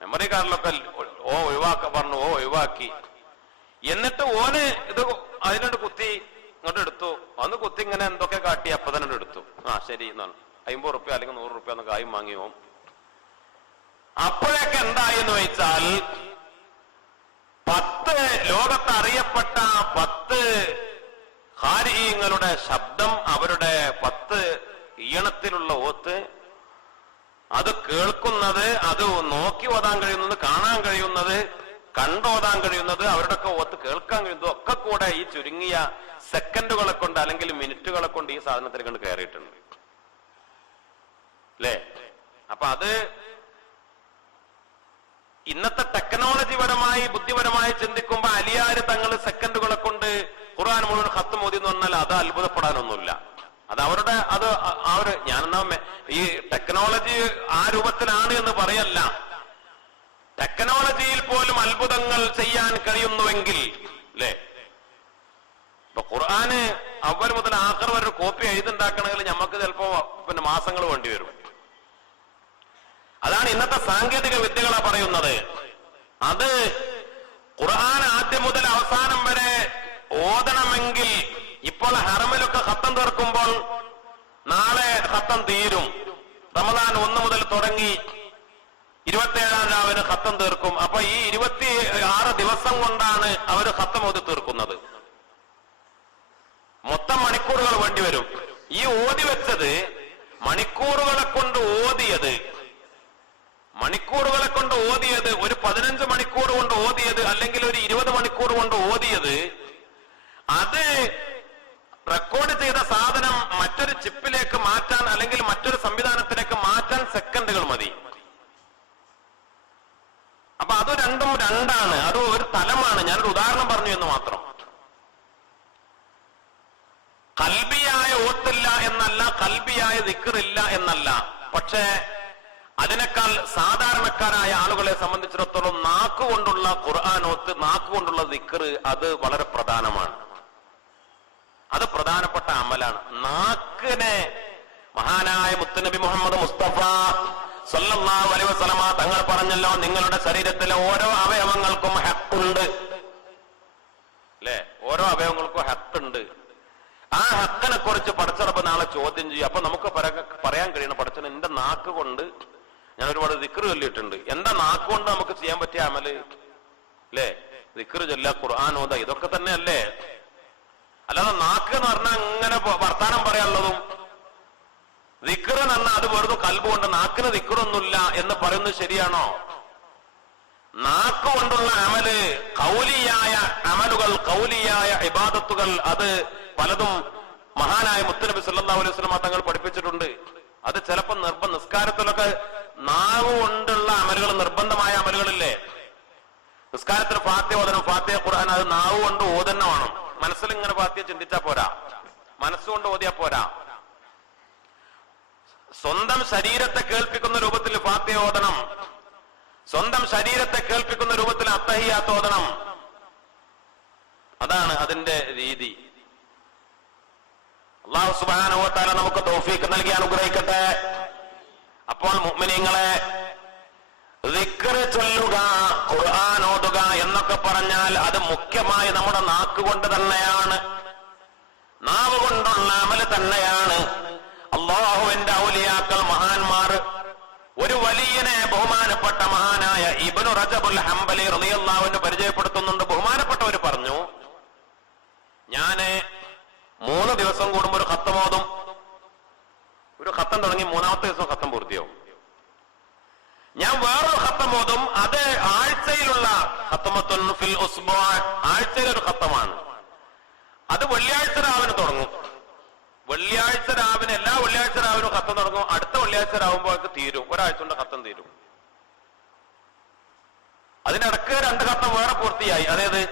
മെമ്മറി കാർഡിലൊക്കെ ഒഴിവാക്കി. എന്നിട്ട് ഓന് ഇത് അതിനോട് കുത്തി ഇങ്ങോട്ട് എടുത്തു, അന്ന് കുത്തി ഇങ്ങനെ എന്തൊക്കെ കാട്ടി അപ്പൊ തന്നെ എടുത്തു. ശരി എന്നാണ് 50 റുപ്യ അല്ലെങ്കിൽ 100 റുപ്യ എന്നൊക്കെ ആയും വാങ്ങി പോവും. അപ്പോഴൊക്കെ എന്തായെന്ന് വെച്ചാൽ 10 ലോകത്ത് അറിയപ്പെട്ട 10 ഖാരിഈങ്ങളുടെ ശബ്ദം, അവരുടെ 10 ഈണത്തിലുള്ള ഓത്ത്, അത് കേൾക്കുന്നത്, അത് നോക്കി ഓതാൻ കഴിയുന്നത്, കാണാൻ കഴിയുന്നത്, കണ്ടോതാൻ കഴിയുന്നത്, അവരുടെയൊക്കെ ഓത്ത് കേൾക്കാൻ കഴിയുന്നത് ഒക്കെ കൂടെ ഈ ചുരുങ്ങിയ സെക്കൻഡുകളെ കൊണ്ട് അല്ലെങ്കിൽ മിനിറ്റുകളെ കൊണ്ട് ഈ സാധനത്തിൽ കൊണ്ട് കയറിയിട്ടുണ്ട്. അല്ലേ? അപ്പൊ അത് ഇന്നത്തെ ടെക്നോളജി പരമായി ബുദ്ധിപരമായി ചിന്തിക്കുമ്പോ അലിയാര് തങ്ങൾ സെക്കൻഡുകളെ കൊണ്ട് ഖുർആൻ മുഴുവൻ ഖത്തം ഓതി എന്ന് പറഞ്ഞാൽ അത് അത്ഭുതപ്പെടാനൊന്നുമില്ല. അത് അവരുടെ ഞാനെന്നാ ഈ ടെക്നോളജി ആ രൂപത്തിലാണ് എന്ന് പറയല്ല. ടെക്നോളജിയിൽ പോലും അത്ഭുതങ്ങൾ ചെയ്യാൻ കഴിയുന്നുവെങ്കിൽ, അല്ലേ? ഇപ്പൊ ഖുർആന് അവൽ മുതൽ ആഖർ വരെ ഒരു കോപ്പി എഴുതുണ്ടാക്കണമെങ്കിൽ നമുക്ക് ചിലപ്പോ മാസങ്ങൾ വേണ്ടി വരും. അതാണ് ഇന്നത്തെ സാങ്കേതിക വിദ്യകളാ പറയുന്നത്. അത് ഖുർആൻ ആദ്യം മുതൽ അവസാനം വരെ ഓതണമെങ്കിൽ ഇപ്പോൾ ഹറമിലൊക്കെ ഖത്തം തീർക്കുമ്പോൾ നാളെ ഖത്തം തീരും. റമദാൻ 1 മുതൽ തുടങ്ങി 27-ാം രാവിലെ ഖത്തം തീർക്കും. അപ്പൊ ഈ 26 ദിവസം കൊണ്ടാണ് അവർ ഖത്തം ഓതി തീർക്കുന്നത്. മൊത്തം മണിക്കൂറുകൾ വേണ്ടിവരും. ഈ ഓതി വെച്ചത് മണിക്കൂറുകളെ കൊണ്ട് ഓതിയത് ഒരു 15 മണിക്കൂർ കൊണ്ട് ഓതിയത് അല്ലെങ്കിൽ ഒരു 20 മണിക്കൂർ കൊണ്ട് ഓതിയത്, അത് റെക്കോർഡ് ചെയ്ത സാധനം മറ്റൊരു ചിപ്പിലേക്ക് മാറ്റാൻ അല്ലെങ്കിൽ മറ്റൊരു സംവിധാനത്തിലേക്ക് മാറ്റാൻ സെക്കൻഡുകൾ മതി. അപ്പൊ അത് രണ്ടും രണ്ടാണ്, അത് ഒരു തലമാണ്. ഞാനൊരു ഉദാഹരണം പറഞ്ഞു എന്ന് മാത്രം. കൽബിയായ ഓത്തില്ല എന്നല്ല, കൽബിയായ ദിക്റില്ല എന്നല്ല. പക്ഷേ അതിനേക്കാൾ സാധാരണക്കാരായ ആളുകളെ സംബന്ധിച്ചിടത്തോളം നാക്കുകൊണ്ടുള്ള ഖുർആനോത്ത്, നാക്കുകൊണ്ടുള്ള ദിക്ർ, അത് വളരെ പ്രധാനമാണ്. അത് പ്രധാനപ്പെട്ട അമലാണ്. നാക്കിനെ മഹാനായ മുത്തുനബി മുഹമ്മദ് മുസ്തഫ സല്ലല്ലാഹു അലൈഹി വസല്ലമ തങ്ങൾ പറഞ്ഞല്ലോ, നിങ്ങളുടെ ശരീരത്തിലെ ഓരോ അവയവങ്ങൾക്കും ഹഖ്ഖുണ്ട്. അല്ലെ? ഓരോ അവയവങ്ങൾക്കും ഹഖ്ഖുണ്ട്. പടച്ചറപ്പ് നാളെ ചോദ്യം ചെയ്യും. അപ്പൊ നമുക്ക് പറയാൻ കഴിയണം, പടച്ചൻ എന്റെ നാക്ക് കൊണ്ട് ഞാൻ ഒരുപാട് ദിക്റ് ചൊല്ലിയിട്ടുണ്ട്, എന്താ നാക്ക് കൊണ്ട് നമുക്ക് ചെയ്യാൻ പറ്റിയ അമല് അല്ലേ? ദിക്റ് ചൊല്ല, ഖുർആൻ ഓത, ഇതൊക്കെ തന്നെ അല്ലേ? അല്ലാതെ നാക്ക് എന്ന് പറഞ്ഞാൽ അങ്ങനെ വർത്താനം പറയാനുള്ളതും ദിക്റ് എന്ന് പറഞ്ഞാൽ അത് വെറുതെ കൽബ് കൊണ്ട് നാക്കിന് ദിക്റൊന്നുമില്ല എന്ന് പറയുന്നത് ശരിയാണോ? നാക്ക് കൊണ്ടുള്ള അമല്, കൗലിയായ അമലുകൾ, കൗലിയായ ഇബാദത്തുകൾ, അത് പലതും മഹാനായ മുത്തുനബി സല്ലല്ലാഹു അലൈഹി വസല്ലം തങ്ങൾ പഠിപ്പിച്ചിട്ടുണ്ട്. അത് ചിലപ്പോൾ നിസ്കാരത്തിലൊക്കെ നാവ് കൊണ്ടുള്ള അമലുകൾ, നിർബന്ധമായ അമലുകളില്ലേ? നിസ്കാരത്തിന് ഫാത്തിഹ ഓതണം, ഫാത്തിഹ ഖുർആൻ, അത് നാവ് കൊണ്ട് ഓതന്നെ വേണം. മനസ്സിൽ ഇങ്ങനെ ഫാത്തിഹ ചിന്തിച്ചാ പോരാ, മനസ്സുകൊണ്ട് ഓതിയാ പോരാ. സ്വന്തം ശരീരത്തെ കേൾപ്പിക്കുന്ന രൂപത്തിൽ ഫാത്തിഹ ഓതണം, സ്വന്തം ശരീരത്തെ കേൾപ്പിക്കുന്ന രൂപത്തിൽ അത്തഹിയ്യാത്ത് ഓതണം. അതാണ് അതിന്റെ രീതി. അല്ലാഹു സുബ്ഹാനഹു വ തആല നമുക്ക് തൗഫീഖ് നൽകി അനുഗ്രഹിക്കട്ടെ. അപ്പോൾ മുഅ്മിനീങ്ങളെ, ദിക്ർ ചൊല്ലുക, ഖുർആൻ ഓതുക എന്നൊക്കെ പറഞ്ഞാൽ അത് മുഖ്യമായി നമ്മുടെ നാക്ക് കൊണ്ട് തന്നെയാണ്, നാവ് കൊണ്ടുള്ള അമല് തന്നെയാണ്. അല്ലാഹുവിന്റെ ഔലിയാക്കൾ, മഹാന്മാർ, ഒരു വലിയനെ ബഹുമാനപ്പെട്ട മഹാനായ ഇബ്നു റജബുൽ ഹംബലി റളിയല്ലാഹു അൻഹു പരിചയപ്പെടുത്തുന്നുണ്ട്. ബഹുമാനപ്പെട്ടവർ പറഞ്ഞു, ഞാന് 3 ദിവസം കൂടുമ്പോൾ ഒരു ഖത്തം ഓതും. ഒരു ഖത്തം തുടങ്ങി 3-ാമത്തെ ദിവസം ഖത്തം പൂർത്തിയാവും. ഞാൻ വേറൊരു ഖത്തം ഓതും, അത് ആഴ്ചയിലുള്ള ഖത്തമത്തുൻ ഫിൽ ഉസ്ബുഅ, ആഴ്ചയിലൊരു ഖത്തമാണ്. അത് വെള്ളിയാഴ്ച രാവിലെ തുടങ്ങും. വെള്ളിയാഴ്ച രാവിലെ, എല്ലാ വെള്ളിയാഴ്ച രാവിലെ ഖത്തം തുടങ്ങും. അടുത്ത വെള്ളിയാഴ്ച രാവുമ്പോഴേക്ക് തീരും, ഒരാഴ്ച കൊണ്ട് ഖത്തം തീരും. അതിനിടക്ക് 2 ഖത്തം വേറെ പൂർത്തിയായി. അതായത്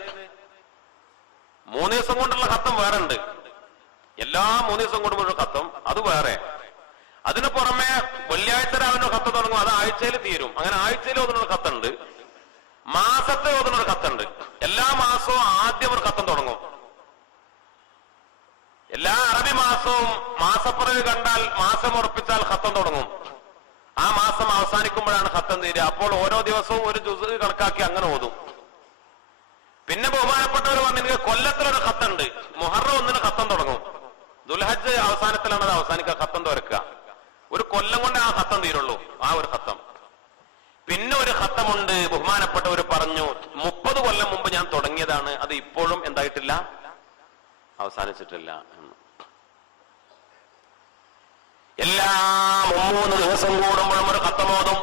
3 ദിവസം കൊണ്ടുള്ള ഖത്തം വേറെ ഉണ്ട്, എല്ലാ 3 ദിവസം കൂടുമ്പോഴും ഖത്തം അത് വേറെ. അതിനു പുറമെ വെള്ളിയാഴ്ച രാവിലെ ഖത്തം തുടങ്ങും, അത് ആഴ്ചയിൽ തീരും. അങ്ങനെ ആഴ്ചയിൽ ഓതുന്നൊരു ഖത്തുണ്ട്, മാസത്തെ ഓതുന്നൊരു ഖത്തുണ്ട്. എല്ലാ മാസവും ആദ്യം ഒരു ഖത്തം തുടങ്ങും. എല്ലാ അറബി മാസവും മാസപ്പിറവി കണ്ടാൽ, മാസം ഉറപ്പിച്ചാൽ ഖത്തം തുടങ്ങും. ആ മാസം അവസാനിക്കുമ്പോഴാണ് ഖത്തം തീരുക. അപ്പോൾ ഓരോ ദിവസവും ഒരു ജുസ് കണക്കാക്കി അങ്ങനെ ഓതും. പിന്നെ ബഹുമാനപ്പെട്ടവർ പറഞ്ഞെങ്കിൽ കൊല്ലത്തിലൊരു ഖത്തുണ്ട്, മുഹറം 1-ന് ഖത്തം തുടങ്ങും. ദുൽഹജ്ജ് അവസാനത്തിലാണ് അത് അവസാനിക്കുക, ഖത്തം തുറക്കുക. ഒരു കൊല്ലം കൊണ്ട് ആ ഖത്തം തീരുള്ളൂ, ആ ഒരു ഖത്തം. പിന്നെ ഒരു ഖത്തമുണ്ട്, ബഹുമാനപ്പെട്ടവർ പറഞ്ഞു 30 കൊല്ലം മുമ്പ് ഞാൻ തുടങ്ങിയതാണ്, അത് ഇപ്പോഴും എന്തായിട്ടില്ല, അവസാനിച്ചിട്ടില്ല എന്ന്. എല്ലാ 3 ദിവസം കൂടുമ്പോഴും ഒരു ഖത്തം ഓതും.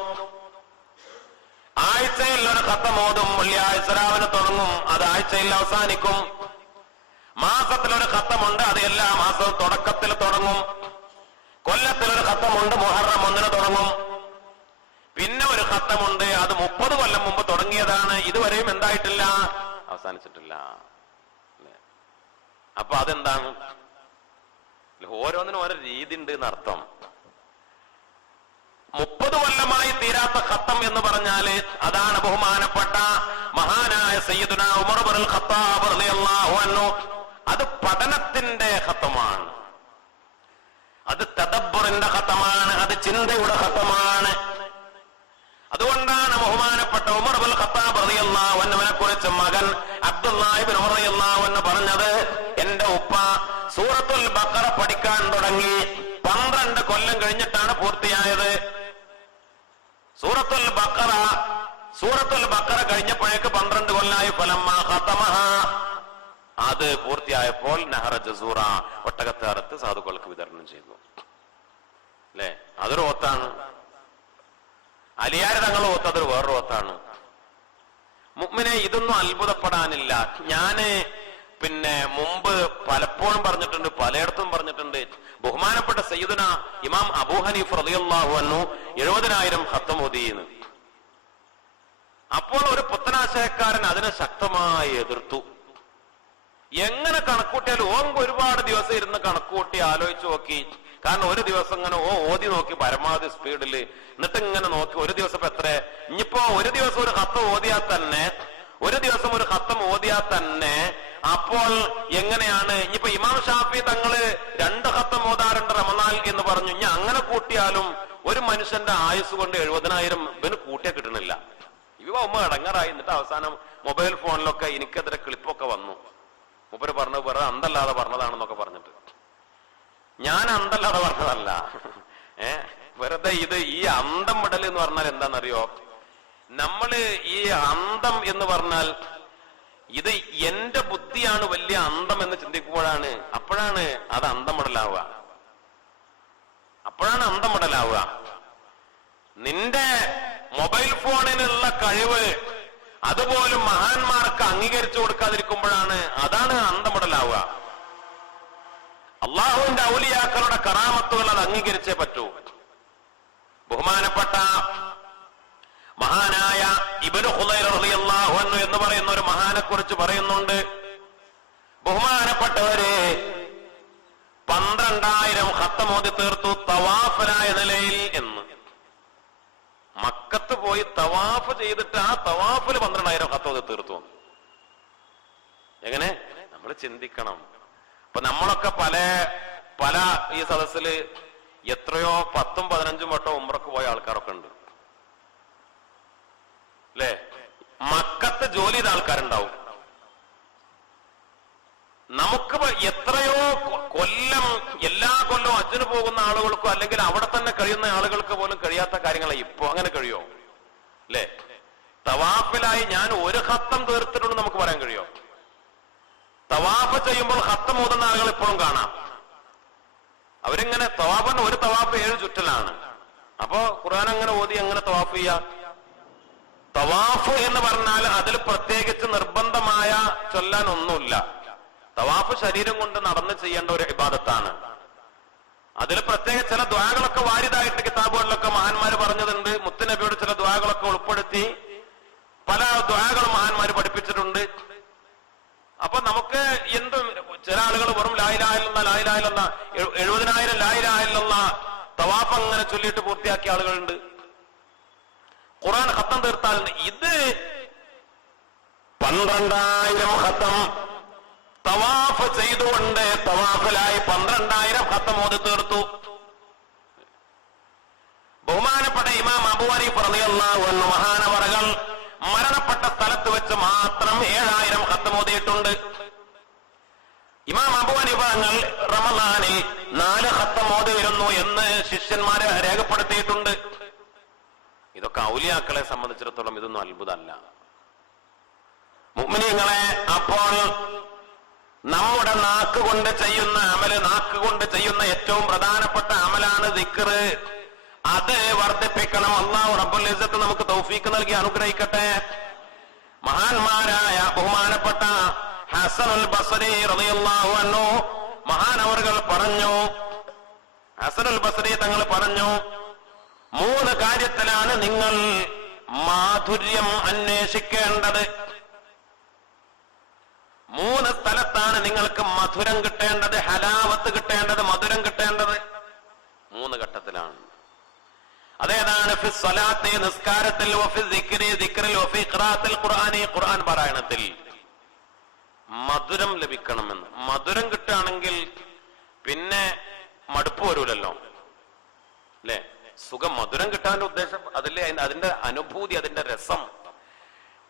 ആഴ്ചയിൽ ഒരു ഖത്തം ഓതും. വെള്ളിയാഴ്ച രാവിലെ തുടങ്ങും, അത് ആഴ്ചയിൽ അവസാനിക്കും. മാസത്തിലൊരു ഖത്തമുണ്ട്, അത് എല്ലാ മാസവും തുടക്കത്തിൽ തുടങ്ങും. കൊല്ലത്തിലൊരു ഖത്തമുണ്ട്, മുഹറം 1-ന് തുടങ്ങും. പിന്നെ ഒരു ഖത്തമുണ്ട്, അത് 30 കൊല്ലം മുമ്പ് തുടങ്ങിയതാണ്, ഇതുവരെയും എന്തായിട്ടില്ല, അവസാനിച്ചിട്ടില്ല. അപ്പൊ അതെന്താണ്? ഓരോന്നിനും ഓരോ രീതി ഉണ്ട് എന്നർത്ഥം. 30 കൊല്ലമായി തീരാത്ത ഖത്തം എന്ന് പറഞ്ഞാല് അതാണ് ബഹുമാനപ്പെട്ട മഹാനായ സയ്യിദുനാ ഉമർ ഇബ്നുൽ ഖത്താബ് റളിയല്ലാഹു അൻഹു. അത് പഠനത്തിന്റെ ഖത്തമാണ്, അത് തദബ്ബുറിന്റെ ഖത്തമാണ്, അത് ചിന്തയുടെ ഖത്തമാണ്. അതുകൊണ്ടാണ് ബഹുമാനപ്പെട്ട ഉമർ ഇബ്നുൽ ഖത്താബ് റളിയല്ലാഹു അൻഹുവിനെ കുറിച്ച് മകൻ അബ്ദുല്ലാഹി ഇബ്നു ഉമർ റളിയല്ലാഹു അൻഹു പറഞ്ഞത്, എന്റെ ഉപ്പ സൂറത്തുൽ ബഖറ പഠിക്കാൻ തുടങ്ങി 12 കൊല്ലം കഴിഞ്ഞിട്ടാണ് പൂർത്തിയായത്. സൂറത്തുൽ ബഖറ കഴിഞ്ഞപ്പോഴേക്ക് 12 കൊല്ലായി. ഫലമ്മ ഖതമഹ, അത് പൂർത്തിയായപ്പോൾ നഹറ ജസൂറ, ഒട്ടകത്തെ അറുത്ത് സാധുക്കൾക്ക് വിതരണം ചെയ്തു. അല്ലെ, അതൊരു ഓത്താണ്. അലിയാര് തങ്ങൾ ഓത്തതൊരു വേറൊരു ഓത്താണ്. മുഅ്മിനെ, ഇതൊന്നും അത്ഭുതപ്പെടാനില്ല. ഞാന് പിന്നെ മുമ്പ് പലപ്പോഴും പറഞ്ഞിട്ടുണ്ട്, പലയിടത്തും പറഞ്ഞിട്ടുണ്ട്. ബഹുമാനപ്പെട്ട സയ്യിദുന ഇമാം അബൂ ഹനീഫ് റളിയല്ലാഹു അൻഹു 70,000 ഖത്തം ഓതിയെന്ന്. അപ്പോൾ ഒരു പുത്തനാശയക്കാരൻ അതിനെ ശക്തമായി എതിർത്തു. എങ്ങനെ കണക്കൂട്ടിയാലും ഒരുപാട് ദിവസം ഇരുന്ന് കണക്കൂട്ടി ആലോചിച്ച് നോക്കി. കാരണം ഒരു ദിവസം ഇങ്ങനെ ഓതി നോക്കി പരമാവധി സ്പീഡില്, എന്നിട്ട് ഇങ്ങനെ നോക്കി ഒരു ദിവസം എത്ര, ഇനിയിപ്പോ ഒരു ദിവസം ഒരു ഖത്തം ഓതിയാൽ തന്നെ, ഒരു ദിവസം ഒരു ഖത്തം ഓതിയാൽ തന്നെ, അപ്പോൾ എങ്ങനെയാണ്? ഇനിയിപ്പോ ഇമാം ഷാഫി തങ്ങള് 2 ഖത്തം ഓതാറുണ്ട് റമദാൻ എന്ന് പറഞ്ഞു. ഇനി അങ്ങനെ കൂട്ടിയാലും ഒരു മനുഷ്യന്റെ ആയുസ് കൊണ്ട് 70,000 ഇവന് കൂട്ടിയാ കിട്ടണില്ല. ഇവ അടങ്ങാറായി. എന്നിട്ട് അവസാനം മൊബൈൽ ഫോണിലൊക്കെ എനിക്കെതിരെ ക്ലിപ്പൊക്കെ വന്നു. മൂപ്പര് പറഞ്ഞു വെറുതെ അന്തല്ലാതെ പറഞ്ഞതാണെന്നൊക്കെ പറഞ്ഞിട്ട്. ഞാൻ അന്തല്ലാതെ പറഞ്ഞതല്ല. വെറുതെ ഈ അന്തം വിടൽ എന്ന് പറഞ്ഞാൽ എന്താണെന്നറിയോ? നമ്മള് ഈ അന്തം എന്ന് പറഞ്ഞാൽ ഇത് എന്റെ ബുദ്ധിയാണ് വലിയ അന്തം എന്ന് ചിന്തിക്കുമ്പോഴാണ് അപ്പോഴാണ് അത് അന്തം വിടലാവുക. നിന്റെ മൊബൈൽ ഫോണിനുള്ള കഴിവ് അതുപോലും മഹാന്മാർക്ക് അംഗീകരിച്ചു കൊടുക്കാതിരിക്കുമ്പോഴാണ് അതാണ് അന്തം വിടലാവുക. അള്ളാഹുവിന്റെ ഔലിയാക്കളുടെ കറാമത്തുകൾ അത് അംഗീകരിച്ചേ പറ്റൂ. ബഹുമാനപ്പെട്ട മഹാനായ ഇബ്നു ഖുദൈർ റളിയല്ലാഹു അൻഹു എന്ന് പറയുന്ന ഒരു മഹാനെ കുറിച്ച് പറയുന്നുണ്ട്, ബഹുമാനപ്പെട്ടവരെ 12,000 ഖത്തം ഓതി തീർത്തു തവാഫിലായ നിലയിൽ എന്ന്. മക്കത്ത് പോയി തവാഫ് ചെയ്തിട്ട് ആ തവാഫിൽ 12,000 ഖത്തം ഓതി തീർത്തു. എങ്ങനെ നമ്മൾ ചിന്തിക്കണം. അപ്പൊ നമ്മളൊക്കെ പല ഈ സദസ്സില് എത്രയോ 10ഉം 15ഉം വട്ടം ഉംറക്ക് പോയ ആൾക്കാരൊക്കെ ഉണ്ട് അല്ലേ? മക്കത്ത് ജോലി ചെയ്ത ആൾക്കാരുണ്ടാവും. നമുക്ക് എത്രയോ കൊല്ലം എല്ലാ കൊല്ലവും ഹജ്ജിന് പോകുന്ന ആളുകൾക്കോ അല്ലെങ്കിൽ അവിടെ തന്നെ കഴിയുന്ന ആളുകൾക്ക് പോലും കഴിയാത്ത കാര്യങ്ങളെ ഇപ്പൊ അങ്ങനെ കഴിയോ? അല്ലേ? തവാഫിലായി ഞാൻ ഒരു ഖത്തം തീർത്തിട്ടുണ്ട് നമുക്ക് പറയാൻ കഴിയോ? തവാഫ് ചെയ്യുമ്പോൾ ഖത്തം ഓതുന്ന ആളുകൾ ഇപ്പോഴും കാണാം. അവരിങ്ങനെ തവാഫിന് ഒരു തവാഫ് 7 ചുറ്റലാണ്. അപ്പോ ഖുർആൻ അങ്ങനെ ഓതി അങ്ങനെ തവാഫ് ചെയ്യാം. തവാഫ് എന്ന് പറഞ്ഞാൽ അതിൽ പ്രത്യേകിച്ച് നിർബന്ധമായ ചൊല്ലാൻ ഒന്നുമില്ല. തവാഫ് ശരീരം കൊണ്ട് നടന്ന് ചെയ്യേണ്ട ഒരു ഇബാദത്താണ്. അതിൽ പ്രത്യേക ചില ദ്വാകളൊക്കെ വാരിതായിട്ട് കിതാബുകളിലൊക്കെ മഹാന്മാര് പറഞ്ഞതുണ്ട്. മുത്തുനബിയോട് ചില ദ്വാകളൊക്കെ ഉൾപ്പെടുത്തി പല ദ്വാകളും മഹാന്മാര് പഠിപ്പിച്ചിട്ടുണ്ട്. അപ്പൊ നമുക്ക് എന്തും ചില ആളുകൾ വെറും ലാ ഇലാഹ ഇല്ലല്ലാഹ് 70,000 ലാ ഇലാഹ ഇല്ലല്ലാഹ് തവാഫ് അങ്ങനെ ചൊല്ലിയിട്ട് പൂർത്തിയാക്കിയ ആളുകളുണ്ട്. ഖുർആൻ ഖത്തം തീർത്താലുണ്ട്. ഇത് 12,000 ഖത്തം തവാഫ് ചെയ്തുകൊണ്ട് തവാഫിലായി 12,000 ഖത്തം ഓതി തീർത്തു. ബഹുമാനപ്പെട്ട ഇമാം അബൂ ഹനീഫ റളിയല്ലാഹു അൻഹു മഹാനവറുകൾ മരണപ്പെട്ട സ്ഥലത്ത് വെച്ച് മാത്രം 7,000 ഖത്തം ഓതിയിട്ടുണ്ട്. ഇമാം അബൂ ഹനീഫ തങ്ങൾ റമളാനിൽ 4 ഖത്തം ഓതിയിരുന്നു എന്ന് ശിഷ്യന്മാരെ രേഖപ്പെടുത്തിയിട്ടുണ്ട്. ഇതൊക്കെ ഔലിയാക്കളെ സംബന്ധിച്ചിടത്തോളം ഇതൊന്നും അത്ഭുതമല്ല. മുഅ്മിനീങ്ങളെ, അപ്പോൾ നമ്മുടെ നാക്കുകൊണ്ട് ചെയ്യുന്ന അമല്, നാക്കുകൊണ്ട് ചെയ്യുന്ന ഏറ്റവും പ്രധാനപ്പെട്ട അമലാണ് ദിക്ർ. അത് വർദ്ധിപ്പിക്കണം. അല്ലാഹു റബ്ബുൽ ഇസ്സത്ത് നമുക്ക് തൗഫീഖ് നൽകി അനുഗ്രഹിക്കട്ടെ. മഹാന്മാരായ ബഹുമാനപ്പെട്ട ഹസനുൽ ബസ്രി റളിയല്ലാഹു അൻഹു മഹാനവറുകൾ പറഞ്ഞു, ഹസനുൽ ബസ്രി തങ്ങൾ പറഞ്ഞു, 3 കാര്യത്തിലാണ് നിങ്ങൾ മാധുര്യം അന്വേഷിക്കേണ്ടത്. 3 സ്ഥലത്താണ് നിങ്ങൾക്ക് മധുരം കിട്ടേണ്ടത്, ഹലാവത്ത് കിട്ടേണ്ടത്, മധുരം കിട്ടേണ്ടത്. 3 ഘട്ടത്തിലാണ്. അതേതാണ്? ഫി സ്വലാത്തി, നിസ്കാരത്തിൽ, വഫി ദിക്രി, ദിക്റിൽ, വഫി ഖിറാഅത്തിൽ ഖുർആനി, ഖുർആൻ പാരായണത്തിൽ മധുരം ലഭിക്കണമെന്ന്. മധുരം കിട്ടുകയാണെങ്കിൽ പിന്നെ മടുപ്പ് വരൂലല്ലോ, അല്ലേ? സുഖം. മധുരം കിട്ടാനുള്ള ഉദ്ദേശം അതിലെ അതിന്റെ അനുഭൂതി, അതിന്റെ രസം.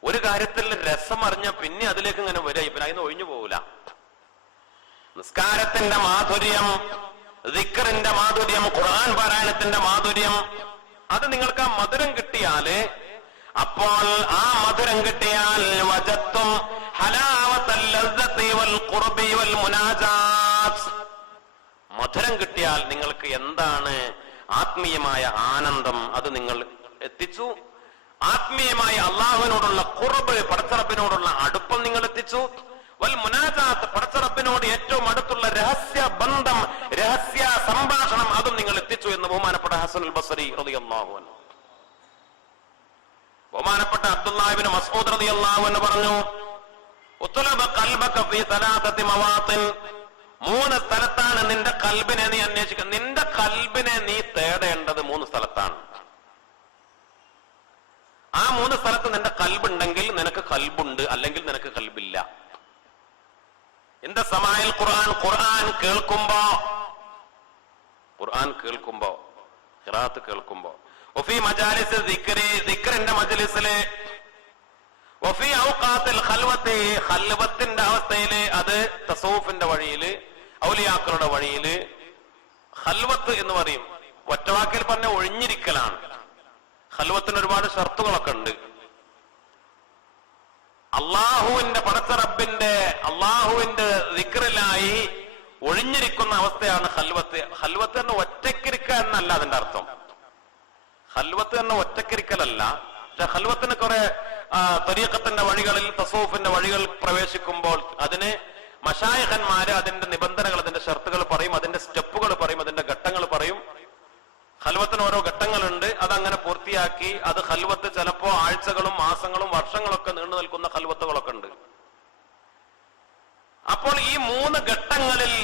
ഒരു കാര്യത്തിൽ രസം അറിഞ്ഞ പിന്നെ അതിലേക്ക് ഇങ്ങനെ വരിക, പിന്നെ അതിന് ഒഴിഞ്ഞു പോകൂല. നിസ്കാരത്തിന്റെ മാധുര്യം, ദിക്റിന്റെ മാധുര്യം, ഖുർആൻ പാരായണത്തിന്റെ മാധുര്യം, അത് നിങ്ങൾക്ക് ആ മധുരം കിട്ടിയാല്, അപ്പോൾ ആ മധുരം കിട്ടിയാൽ വജത്തും ഹലാവത്തൽ ലസ്സത്തി വൽ ഖുർബി വൽ മുനാജാത്ത്, മധുരം കിട്ടിയാൽ നിങ്ങൾക്ക് എന്താണ് ആത്മീയമായ ആനന്ദം അത് നിങ്ങൾ എത്തിച്ചു. ആത്മീയമായ അള്ളാഹുവിനോടുള്ള ഖുർബ്, പടച്ചറബിനോടുള്ള അടുപ്പം നിങ്ങൾ എത്തിച്ചു. വൽ മുനാജാത്ത്, പടച്ചറബിനോട് ഏറ്റവും അടുത്തുള്ള രഹസ്യ ബന്ധം, രഹസ്യ സംഭാഷണം, അതും നിങ്ങൾ എത്തിച്ചു എന്ന് ബഹുമാനപ്പെട്ട ഹസനുൽ ബസ്രി റളിയല്ലാഹു അൻഹു. ബഹുമാനപ്പെട്ട അബ്ദുല്ലാഹ് ഇബ്നു മസ്ഊദ് റളിയല്ലാഹു അൻഹു പറഞ്ഞു, ഉത്ലബ ഖൽബക ഫീ സലാസത്തി മവാത്തിൻ, 3 സ്ഥലത്താണ് നിന്റെ കൽബിനെ നീ അന്വേഷിക്കുന്നത്. നിന്റെ കൽബിനെ നീ തേടേണ്ടത് 3 സ്ഥലത്താണ്. ആ 3 സ്ഥലത്ത് നിന്റെ കൽബുണ്ടെങ്കിൽ നിനക്ക് കൽബുണ്ട്, അല്ലെങ്കിൽ നിനക്ക് കൽബില്ല. എന്താ സമായിൽ ഖുർആൻ, ഖുർആൻ കേൾക്കുമ്പോ, ഖിറാഅത്ത് കേൾക്കുമ്പോ, വഫി മജാലിസ് ദിക്രി, ദിക്റിന്റെ മജ്ലിസിലെ, വഫി ഔഖാത്തിൽ ഖൽവത്തി, ഖൽവത്തിന്റെ അവസ്ഥയില്, അത് തസൗഫിന്റെ വഴിയില്, ഔലിയാക്കളുടെ വഴിയില്, ഖൽവത്ത് എന്ന് പറയും. ഒറ്റവാക്കിൽ പറഞ്ഞ ഒഴിഞ്ഞിരിക്കലാണ്. ഖൽവത്തിന് ഒരുപാട് ഷർത്തുകളൊക്കെ ഉണ്ട്. അള്ളാഹുവിന്റെ പടച്ച റബ്ബിന്റെ അള്ളാഹുവിന്റെ ദിക്റിലായി ഒഴിഞ്ഞിരിക്കുന്ന അവസ്ഥയാണ് ഖൽവത്ത്. ഖൽവത്ത് തന്നെ ഒറ്റക്കിരിക്കുക എന്നല്ല അതിന്റെ അർത്ഥം. ഖൽവത്ത് തന്നെ ഒറ്റക്കിരിക്കലല്ല. പക്ഷെ ഖൽവത്തിന് കുറെ തരീഖത്തിന്റെ വഴികളിൽ, തസൂഫിന്റെ വഴികൾ പ്രവേശിക്കുമ്പോൾ അതിന് മശായിഖന്മാര് അതിന്റെ നിബന്ധനകൾ, അതിന്റെ ഷർത്തുകൾ പറയും, അതിന്റെ സ്റ്റെപ്പുകൾ പറയും, അതിന്റെ ഘട്ടങ്ങൾ പറയും. ഖൽവത്തിന് ഓരോ ഘട്ടങ്ങളുണ്ട്. അതങ്ങനെ പൂർത്തിയാക്കി അത് ഖൽവത്ത് ചിലപ്പോ ആഴ്ചകളും മാസങ്ങളും വർഷങ്ങളൊക്കെ നീണ്ടു നിൽക്കുന്ന ഖൽവത്തുകളൊക്കെ ഉണ്ട്. അപ്പോൾ ഈ 3 ഘട്ടങ്ങളിൽ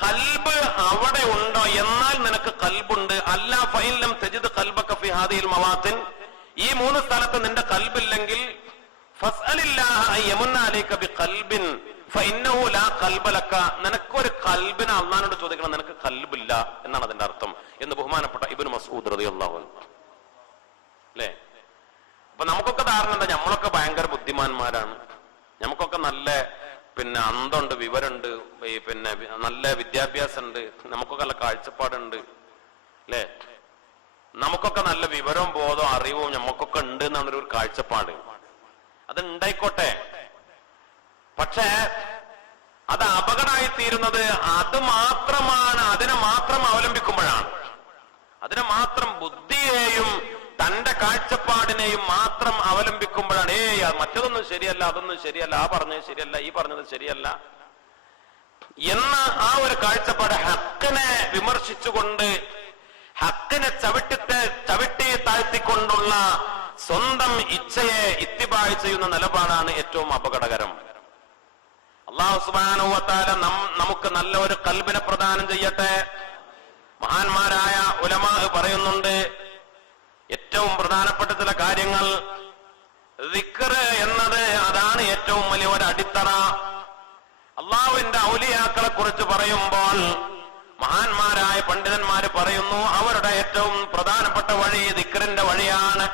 ഖൽബ് അവിടെ ഉണ്ടോ? എന്നാൽ നിനക്ക് ഖൽബുണ്ട്. അല്ല ഫഇല്ലം തജിദ് ഖൽബക ഫി ഹാദിഹിൽ മവാത്തിൻ, ഈ 3 സ്ഥലത്ത് നിന്റെ ഖൽബില്ലെങ്കിൽ ഫസ്അലില്ലാഹ അൻ യമുന്ന അലൈക ബിഖൽബിൻ ഫഇന്നഹു ലാ ഖൽബ ലക, നിനക്കൊരു ഖൽബിനെ അല്ലാഹുവോട് ചോദിക്കണം, നിനക്ക് ഖൽബില്ല എന്നാണ് അതിന്റെ അർത്ഥം എന്ന് ബഹുമാനപ്പെട്ട ഇബ്നു മസ്ഊദ് റളിയല്ലാഹു അൻഹു. അല്ലേ? അപ്പൊ നമുക്കൊക്കെ ധാരണ എന്താ? നമ്മളൊക്കെ ഭയങ്കര ബുദ്ധിമാന്മാരാണ്, നമുക്കൊക്കെ നല്ല അന്തമുണ്ട്, വിവരമുണ്ട്, നല്ല വിദ്യാഭ്യാസം ഉണ്ട്, നമുക്കൊക്കെ നല്ല കാഴ്ചപ്പാടുണ്ട്, അല്ലേ? നമുക്കൊക്കെ നല്ല വിവരവും ബോധവും അറിവും നമുക്കൊക്കെ ഉണ്ട് എന്നാണ് ഒരു കാഴ്ചപ്പാട്. അത് ഉണ്ടായിക്കോട്ടെ. പക്ഷേ അത് അപകടമായി തീരുന്നത് അത് മാത്രമാണ്, അതിനെ മാത്രം അവലംബിക്കുമ്പോഴാണ്. അതിനെ മാത്രം, ബുദ്ധിയെയും തന്റെ കാഴ്ചപ്പാടിനെയും മാത്രം അവലംബിക്കുമ്പോഴാണ് മറ്റതൊന്നും ശരിയല്ല, അതൊന്നും ശരിയല്ല, ആ പറഞ്ഞത് ശരിയല്ല, ഈ പറഞ്ഞത് ശരിയല്ല എന്ന ആ ഒരു കാഴ്ചപ്പാട് ഹക്കിനെ വിമർശിച്ചുകൊണ്ട്, ഹക്കിനെ ചവിട്ടി താഴ്ത്തിക്കൊണ്ടുള്ള സ്വന്തം ഇച്ഛയെ ഇത്തിബാഅ് ചെയ്യുന്ന നിലപാടാണ് ഏറ്റവും അപകടകരം. അല്ലാഹു സുബ്ഹാനഹു വ തആല നമുക്ക് നല്ല ഒരു ഖൽബിനെ പ്രദാനം ചെയ്യട്ടെ. മഹാന്മാരായ ഉലമാ പറയുന്നുണ്ട്, ഏറ്റവും പ്രധാനപ്പെട്ട ചില കാര്യങ്ങൾ ദിക്ർ എന്നത്, അതാണ് ഏറ്റവും വലിയ ഒരു അടിത്തറ. അള്ളാഹുവിന്റെ ഔലിയാക്കളെ കുറിച്ച് പറയുമ്പോൾ മഹാന്മാരായ പണ്ഡിതന്മാര് പറയുന്നു, അവരുടെ ഏറ്റവും പ്രധാനപ്പെട്ട വഴി ദിക്റിന്റെ വഴിയാണ്.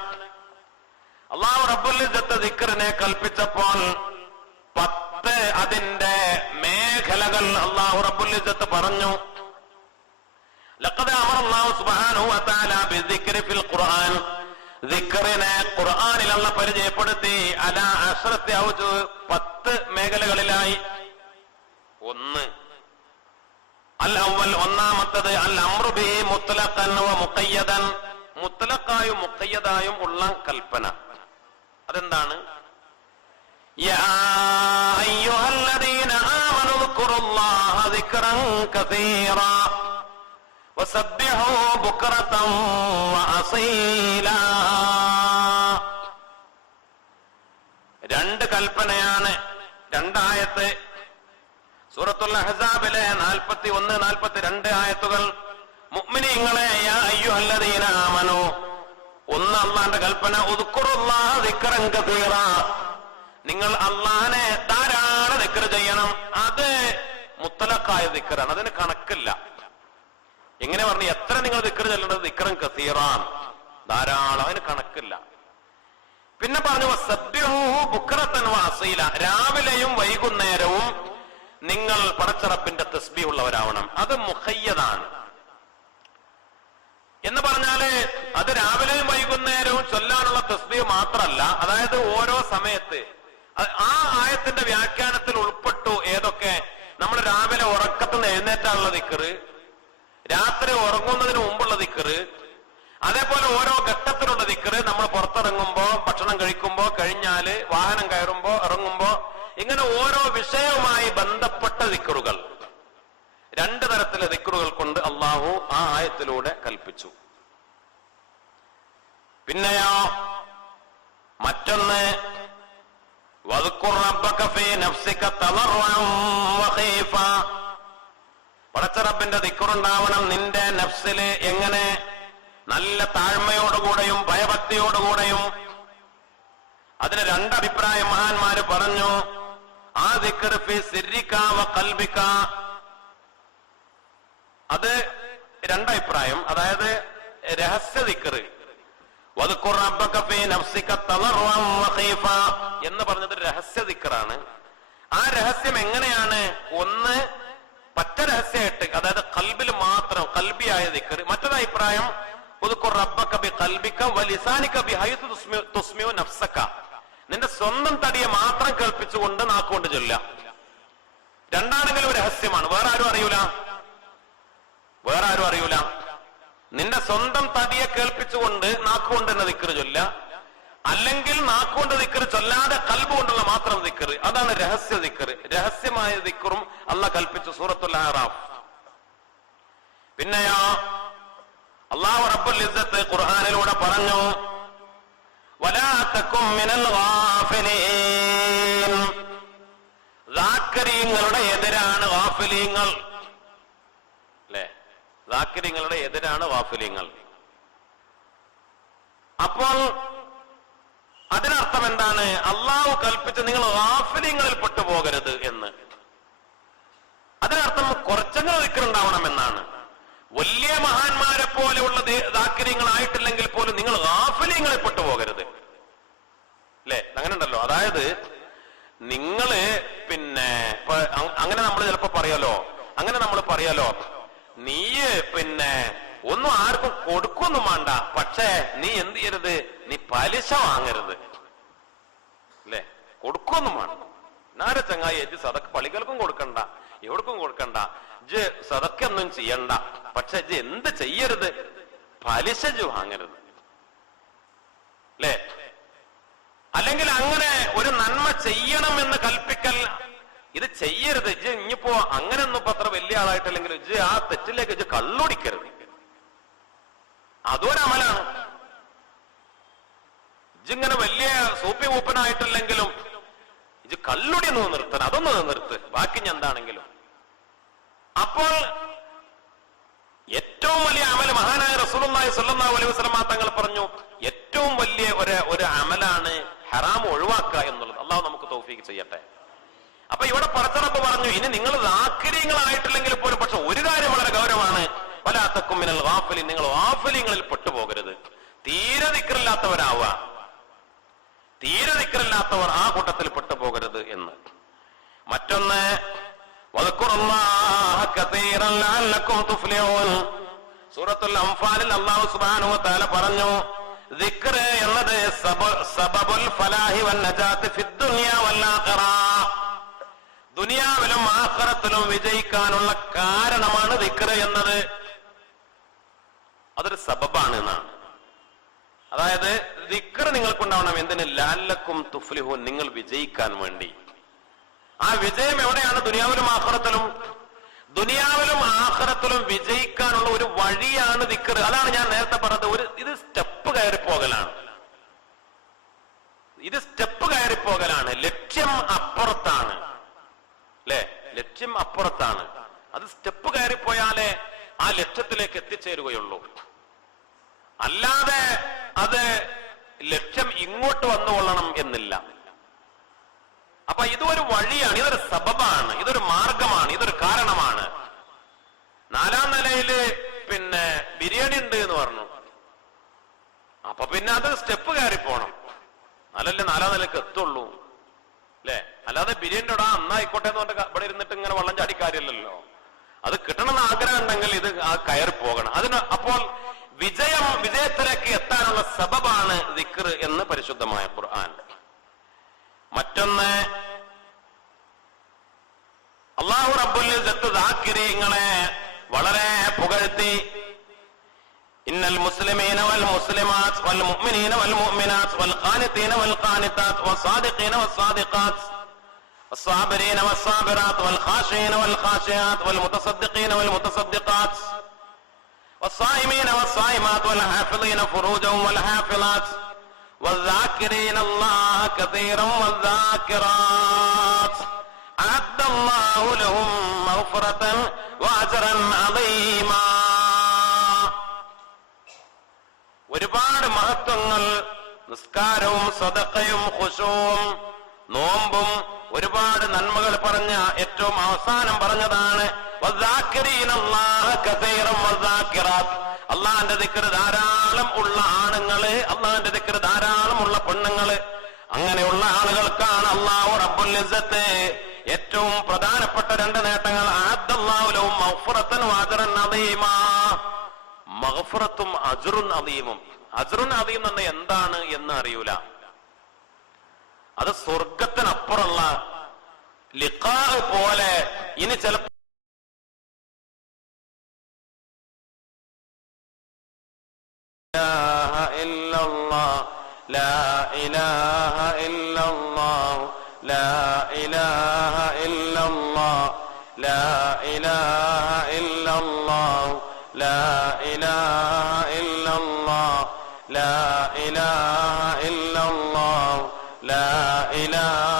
അള്ളാഹു റബ്ബുൽ ഇസ്സത്ത് ദിക്റിനെ കൽപ്പിച്ചപ്പോൾ 10 അതിന്റെ മേഖലകൾ അള്ളാഹു റബ്ബുൽ ഇസ്സത്ത് പറഞ്ഞു. ലഖദ് അമറ അല്ലാഹു സുബ്ഹാനഹു വ തആല ബിദ്ദിക്രി ഫിൽ ഖുർആൻ, ദിക്റിനെ ഖുർആനിൽ പരിചയപ്പെടുത്തി. അലാ അശ്റത്തി ഔജു, 10 മേഖലകളിലായി. 1 അൽ അവൽ, ഒന്നാമത്തത് അൽ അംറു ബിഹി മുത്ലഖൻ വ മുഖയ്യദൻ, മുത്ലഖായും മുഖയ്യദായും ഉള്ള കൽപ്പന. അതെന്താണ്? യാ അയ്യുഹല്ലദീന ആമനു ദുക്റുല്ലാഹ ദിക്റൻ കസീറാ വസബ്ബിഹൂ ബുക്റതൻ വഅസീലാ. 2 കൽപ്പനയാണ്, 2 ആയത്ത്. സൂറത്തുൽ അഹ്സാബിലെ 41, 42 ആയത്തുകൾ. മുഅ്മിനീങ്ങളെ, യാ അയ്യുഹല്ലദീന ആമനു, 1 അല്ലാഹുവിന്റെ കൽപ്പന, ഉദ്കുറുല്ലാഹ ദിക്റൻ കസീറാ, നിങ്ങൾ അല്ലാഹനെ ധാരാളം ദിക്ർ ചെയ്യണം. അത് മുത്തലഖായ ദിക്റാണ്, അതിന് കണക്കില്ല. എങ്ങനെ പറഞ്ഞു? എത്ര നിങ്ങൾ ദിക്ർ ചെല്ലേണ്ടത്? ദിക്റൻ കസീറാൻ, ധാരാളം, അതിന് കണക്കില്ല. പിന്നെ പറഞ്ഞു വസബ്ബിഹൂ ബുക്റതൻ വഅസീല, രാവിലെയും വൈകുന്നേരവും നിങ്ങൾ പടച്ച റബ്ബിന്റെ തസ്ബീഹ് ഉള്ളവരാവണം. അത് മുഖയ്യദാണ് എന്ന് പറഞ്ഞാല് അത് രാവിലെയും വൈകുന്നേരവും ചൊല്ലാനുള്ള തസ്ബീഹ് മാത്രമല്ല, അതായത് ഓരോ സമയത്ത്. ആ ആയത്തിന്റെ വ്യാഖ്യാനത്തിൽ ഉൾപ്പെട്ടു ഏതൊക്കെ? നമ്മൾ രാവിലെ ഉറക്കത്തിൽ നിന്ന് എഴുന്നേറ്റാനുള്ള ദിക്ർ, രാത്രി ഉറങ്ങുന്നതിന് മുമ്പുള്ള ദിക്ർ, അതേപോലെ ഓരോ ഘട്ടത്തിലുള്ള ദിക്ർ, നമ്മൾ പുറത്തിറങ്ങുമ്പോ, ഭക്ഷണം കഴിക്കുമ്പോ, കഴിഞ്ഞാല്, വാഹനം കയറുമ്പോ, ഇറങ്ങുമ്പോ, ഇങ്ങനെ ഓരോ വിഷയവുമായി ബന്ധപ്പെട്ട ദിക്റുകൾ. 2 തരത്തിലെ ദിക്റുകൾ കൊണ്ട് അള്ളാഹു ആ ആയത്തിലൂടെ കൽപ്പിച്ചു. പിന്നെയോ മറ്റൊന്ന്, വദ്കുർ റബ്ബക ഫീ നഫ്സിക തളർറുഅൻ വഖീഫ, പടച്ച റബ്ബിന്റെ ദിക്റുണ്ടാവണം നിന്റെ നഫ്സില്. എങ്ങനെ? നല്ല താഴ്മയോടുകൂടെയും ഭയഭക്തിയോടുകൂടെയും. അതിന് 2 അഭിപ്രായം മഹാന്മാര് പറഞ്ഞു. ആ ദിക്ർ ഫീ സിർരിക വ ഖൽബിക, അത് 2 അഭിപ്രായം. അതായത് രഹസ്യ ദിക്ർ, വദ്കുർ റബ്ബക ഫീ നഫ്സിക തളർറുഅൻ വഖീഫ എന്ന് പറഞ്ഞത് രഹസ്യ ദിക്റാണ്. ആ രഹസ്യം എങ്ങനെയാണ്? 1 പറ്റ രഹസ്യമായിട്ട്, അതായത് കൽബിൽ മാത്രം കൽബിയായ ദിക്ർ. മറ്റൊരു അഭിപ്രായം നിന്റെ സ്വന്തം തടിയെ മാത്രം കേൾപ്പിച്ചുകൊണ്ട് നാക്കുകൊണ്ട് ചൊല്ല. രണ്ടാണെങ്കിലും രഹസ്യമാണ്, വേറെ ആരും അറിയൂല. നിന്റെ സ്വന്തം തടിയെ കേൾപ്പിച്ചുകൊണ്ട് നാക്കുകൊണ്ട് തന്നെ ദിക്ർ ചൊല്ല, അല്ലെങ്കിൽ നാക്കുകൊണ്ട് ദിക്ർ ചൊല്ലാതെ കൽബ് കൊണ്ടുള്ള മാത്രം ദിക്ർ. അതാണ് രഹസ്യ ദിക്ർ. രഹസ്യമായ ദിക്റും അള്ളാഹ് കൽപ്പിച്ചു സൂറത്തുൽ അഅറാഫ്. പിന്നെയോ അല്ലാഹു റബ്ബുൽ ഇസ്സത്ത് ഖുർആനിലൂടെ പറഞ്ഞു, വലാ തകും മിനൽ ഗാഫിലീൻ. ദാക്കിരീങ്ങളുടെ എതിരാണ് ഗാഫിലീങ്ങൾ, അല്ലേ? ദാക്കിരീങ്ങളുടെ എതിരാണ് ഗാഫിലീങ്ങൾ. അപ്പോൾ അതിനർത്ഥം എന്താണ്? അള്ളാഹു കൽപ്പിച്ച് നിങ്ങൾ ഗാഫിലീങ്ങളിൽ പെട്ടുപോകരുത് എന്ന്. അതിനർത്ഥം കുറച്ചെങ്കിലും ദിക്റുണ്ടാവണം എന്നാണ്. വലിയ മഹാന്മാരെ പോലെയുള്ള ദാക്കിര്യങ്ങളായിട്ടില്ലെങ്കിൽ പോലും നിങ്ങൾ ഗാഫിലീങ്ങളിൽ പെട്ടുപോകരുത്, അല്ലെ? അങ്ങനെ ഉണ്ടല്ലോ. അതായത് നിങ്ങള് അങ്ങനെ നമ്മൾ ചിലപ്പോ പറയാലോ, നീ ഒന്നും ആർക്കും കൊടുക്കൊന്നും വേണ്ട, പക്ഷേ നീ എന്ത് ചെയ്യരുത്, നീ പലിശ വാങ്ങരുത്, അല്ലെ? കൊടുക്കൊന്നും വേണ്ട. നാരെ ചങ്ങായി എജ് സദക്ക് പള്ളികൾക്കും കൊടുക്കണ്ട, എവിടേക്കും കൊടുക്കണ്ട, ഇജ് സദക്കൊന്നും ചെയ്യണ്ട, പക്ഷെ ഇജ് എന്ത് ചെയ്യരുത്, പലിശ വാങ്ങരുത്, അല്ലെ? അല്ലെങ്കിൽ അങ്ങനെ ഒരു നന്മ ചെയ്യണമെന്ന് കൽപ്പിക്കൽ, ഇത് ചെയ്യരുത്, ഇജ് ഇനിയിപ്പോ അങ്ങനെ ഒന്നും ഇപ്പൊ അത്ര വലിയ ആളായിട്ടില്ലെങ്കിൽ ഇജ് ആ തെറ്റിലേക്ക് ഇജ് കള്ളുടിക്കരുത്, അതൊരമലാണ്. ഇജിങ്ങനെ വലിയ സൂപ്പി ഊപ്പനായിട്ടില്ലെങ്കിലും ഇജ് കള്ളുടി ഒന്ന് നിർത്തണം, അതൊന്ന് നിർത്ത്, ബാക്കി ഞാൻ എന്താണെങ്കിലും. അപ്പോൾ ഏറ്റവും വലിയ അമല് മഹാനായ റസൂലുള്ളാഹി സ്വല്ലല്ലാഹു അലൈഹി വസല്ലം തങ്ങൾ പറഞ്ഞു, ഏറ്റവും വലിയ ഒരു അമലാണ് ഹറാം ഒഴിവാക്കുക എന്നുള്ളത്. അള്ളാഹു നമുക്ക് തൗഫീഖ് ചെയ്യട്ടെ. അപ്പൊ ഇവിടെ പടച്ചറപ്പ് പറഞ്ഞു, ഇനി നിങ്ങൾ ദാക്കിരീങ്ങളായിട്ടില്ലെങ്കിൽ പോലും പക്ഷെ ഒരു കാര്യം വളരെ ഗൗരവമാണ്, വലാ തകും മിനൽ ഗാഫിലീൻ. നിങ്ങൾ ഗാഫിലീങ്ങളിൽ പെട്ടുപോകരുത്, തീരെ ദിക്റില്ലാത്തവരാവുക, തീരെ ദിക്റില്ലാത്തവർ ആ കൂട്ടത്തിൽ പെട്ടുപോകരുത് എന്ന്. മറ്റൊന്ന് സൂറത്തുൽ അംഫാലിൽ അല്ലാഹു സുബ്ഹാനഹു വ തആല പറഞ്ഞു, ദിക്ർ എന്നത് സബബുൽ ഫലാഹി വൻ നജാത്ത് ഫിദ് ദുനിയ വൽ ആഖിറ. ദുനിയാവിലും ആഖിറത്തിലും വിജയിക്കാനുള്ള കാരണമാണ് ദിക്ർ എന്നത്. അതൊരു സബബാണ് എന്നാണ്. അതായത് ദിക്ർ നിങ്ങൾക്കുണ്ടാവണം എന്തിന്? ലഅല്ലക്കും തുഫ്ലിഹൂൻ, നിങ്ങൾ വിജയിക്കാൻ വേണ്ടി. ആ വിജയം എവിടെയാണ്? ദുനിയാവിലും ആഖിറത്തിലും. ദുനിയാവിലും ആഖിറത്തിലും വിജയിക്കാനുള്ള ഒരു വഴിയാണ് ദിക്ർ. അതാണ് ഞാൻ നേരത്തെ പറഞ്ഞത്, ഇത് സ്റ്റെപ്പ് കയറിപ്പോകലാണ്. ഇത് സ്റ്റെപ്പ് കയറിപ്പോകലാണ്. ലക്ഷ്യം അപ്പുറത്താണ്, അല്ലെ? ലക്ഷ്യം അപ്പുറത്താണ്. അത് സ്റ്റെപ്പ് കയറിപ്പോയാലേ ആ ലക്ഷ്യത്തിലേക്ക് എത്തിച്ചേരുകയുള്ളൂ. അല്ലാതെ അത് ലക്ഷ്യം ഇങ്ങോട്ട് വന്നുകൊള്ളണം എന്നില്ല. അപ്പൊ ഇതൊരു വഴിയാണ്, ഇതൊരു സബബാണ്, ഇതൊരു മാർഗമാണ്, ഇതൊരു കാരണമാണ്. 4ാം നിലയില് ബിരിയാണി ഉണ്ട് എന്ന് പറഞ്ഞു. അപ്പൊ അത് സ്റ്റെപ്പ് കയറി പോണം, എന്നാലല്ലേ 4ാം നിലക്ക് എത്തുള്ളൂ, അല്ലെ? അല്ലാതെ ബിരിയാണി ഇടാ അന്നായിക്കോട്ടെ എന്ന് പറഞ്ഞിട്ട് ഇവിടെ ഇരുന്നിട്ട് ഇങ്ങനെ വെള്ളം ചാടി കാര്യമില്ലല്ലോ. അത് കിട്ടണമെന്ന് ആഗ്രഹം ഉണ്ടെങ്കിൽ ഇത് കയറി പോകണം. അപ്പോൾ വിജയത്തിലേക്ക് എത്താനുള്ള സബബാണ് ദിക്ർ എന്ന് പരിശുദ്ധമായ ഖുർആൻ. മറ്റൊന്ന്, അല്ലാഹു റബ്ബുൽ ഇസ്സത്ത് ദാക്കിരീങ്ങളെ വളരെ പുകഴ്ത്തി. ഇന്നൽ മുസ്ലിമീന വൽ മുസ്ലിമാത്ത് വൽ മുഅ്മിനീന വൽ മുഅ്മിനാത്ത് വൽ ഖാനിതീന വൽ ഖാനിതാത്ത് വസ്സാദിഖീന വസ്സാദിഖാത്ത് വസ്സാബിരീന വസ്സാബിറാത്ത് വൽ ഖാശിഈന വൽ ഖാശിയാത്ത് വൽ മുതസദ്ദിഖീന വൽ മുതസദ്ദിഖാത്ത് വസ്സായിമീന വസ്സായിമാത്ത് വൽ ഹാഫിളീന ഫുറൂജഹും വൽ ഹാഫിളാത്ത് والذاكرين الله كثيرا والذاكرات أعد الله لهم مغفرة وأجرا عظيما. ഒരുപാട് മഹത്വങ്ങൾ, നിസ്കാരവും സദഖയും ഖുശൂഉം നോമ്പും ഒരുപാട് നന്മകൾ പറഞ്ഞ ഏറ്റവും അവസാനം പറഞ്ഞതാണ് വസ്സാകിരീന അല്ലാഹ കസീറൻ വസ്സാകിറാത്ത്. അള്ളാന്റെ ദിക്ർ ധാരാളം ഉള്ള ആണുങ്ങള്, അള്ളാന്റെ ദിക്ർ ധാരാളം ഉള്ള പെണ്ണുങ്ങള്, അങ്ങനെയുള്ള ആളുകൾക്കാണ് അല്ലാഹു റബ്ബുൽ ഇസ്സത്ത് ഏറ്റവും പ്രധാനപ്പെട്ട രണ്ട് നേട്ടങ്ങൾ അഅദ്ദല്ലാഹു ലഹും മഗ്ഫിറത്തൻ വഅജ്റൻ അദീമാ. മഗ്ഫിറത്തും അജ്റുൻ അദീമും. അജ്റുൻ അദീം എന്ന് എന്താണ് എന്ന് അറിയൂല. അത് സ്വർഗത്തിനപ്പുറമുള്ള ലിഖാ പോലെ. ഇനി ചിലപ്പോൾ لا إله إلا الله لا إله إلا الله لا إله إلا الله لا إله إلا الله لا إله إلا الله لا إله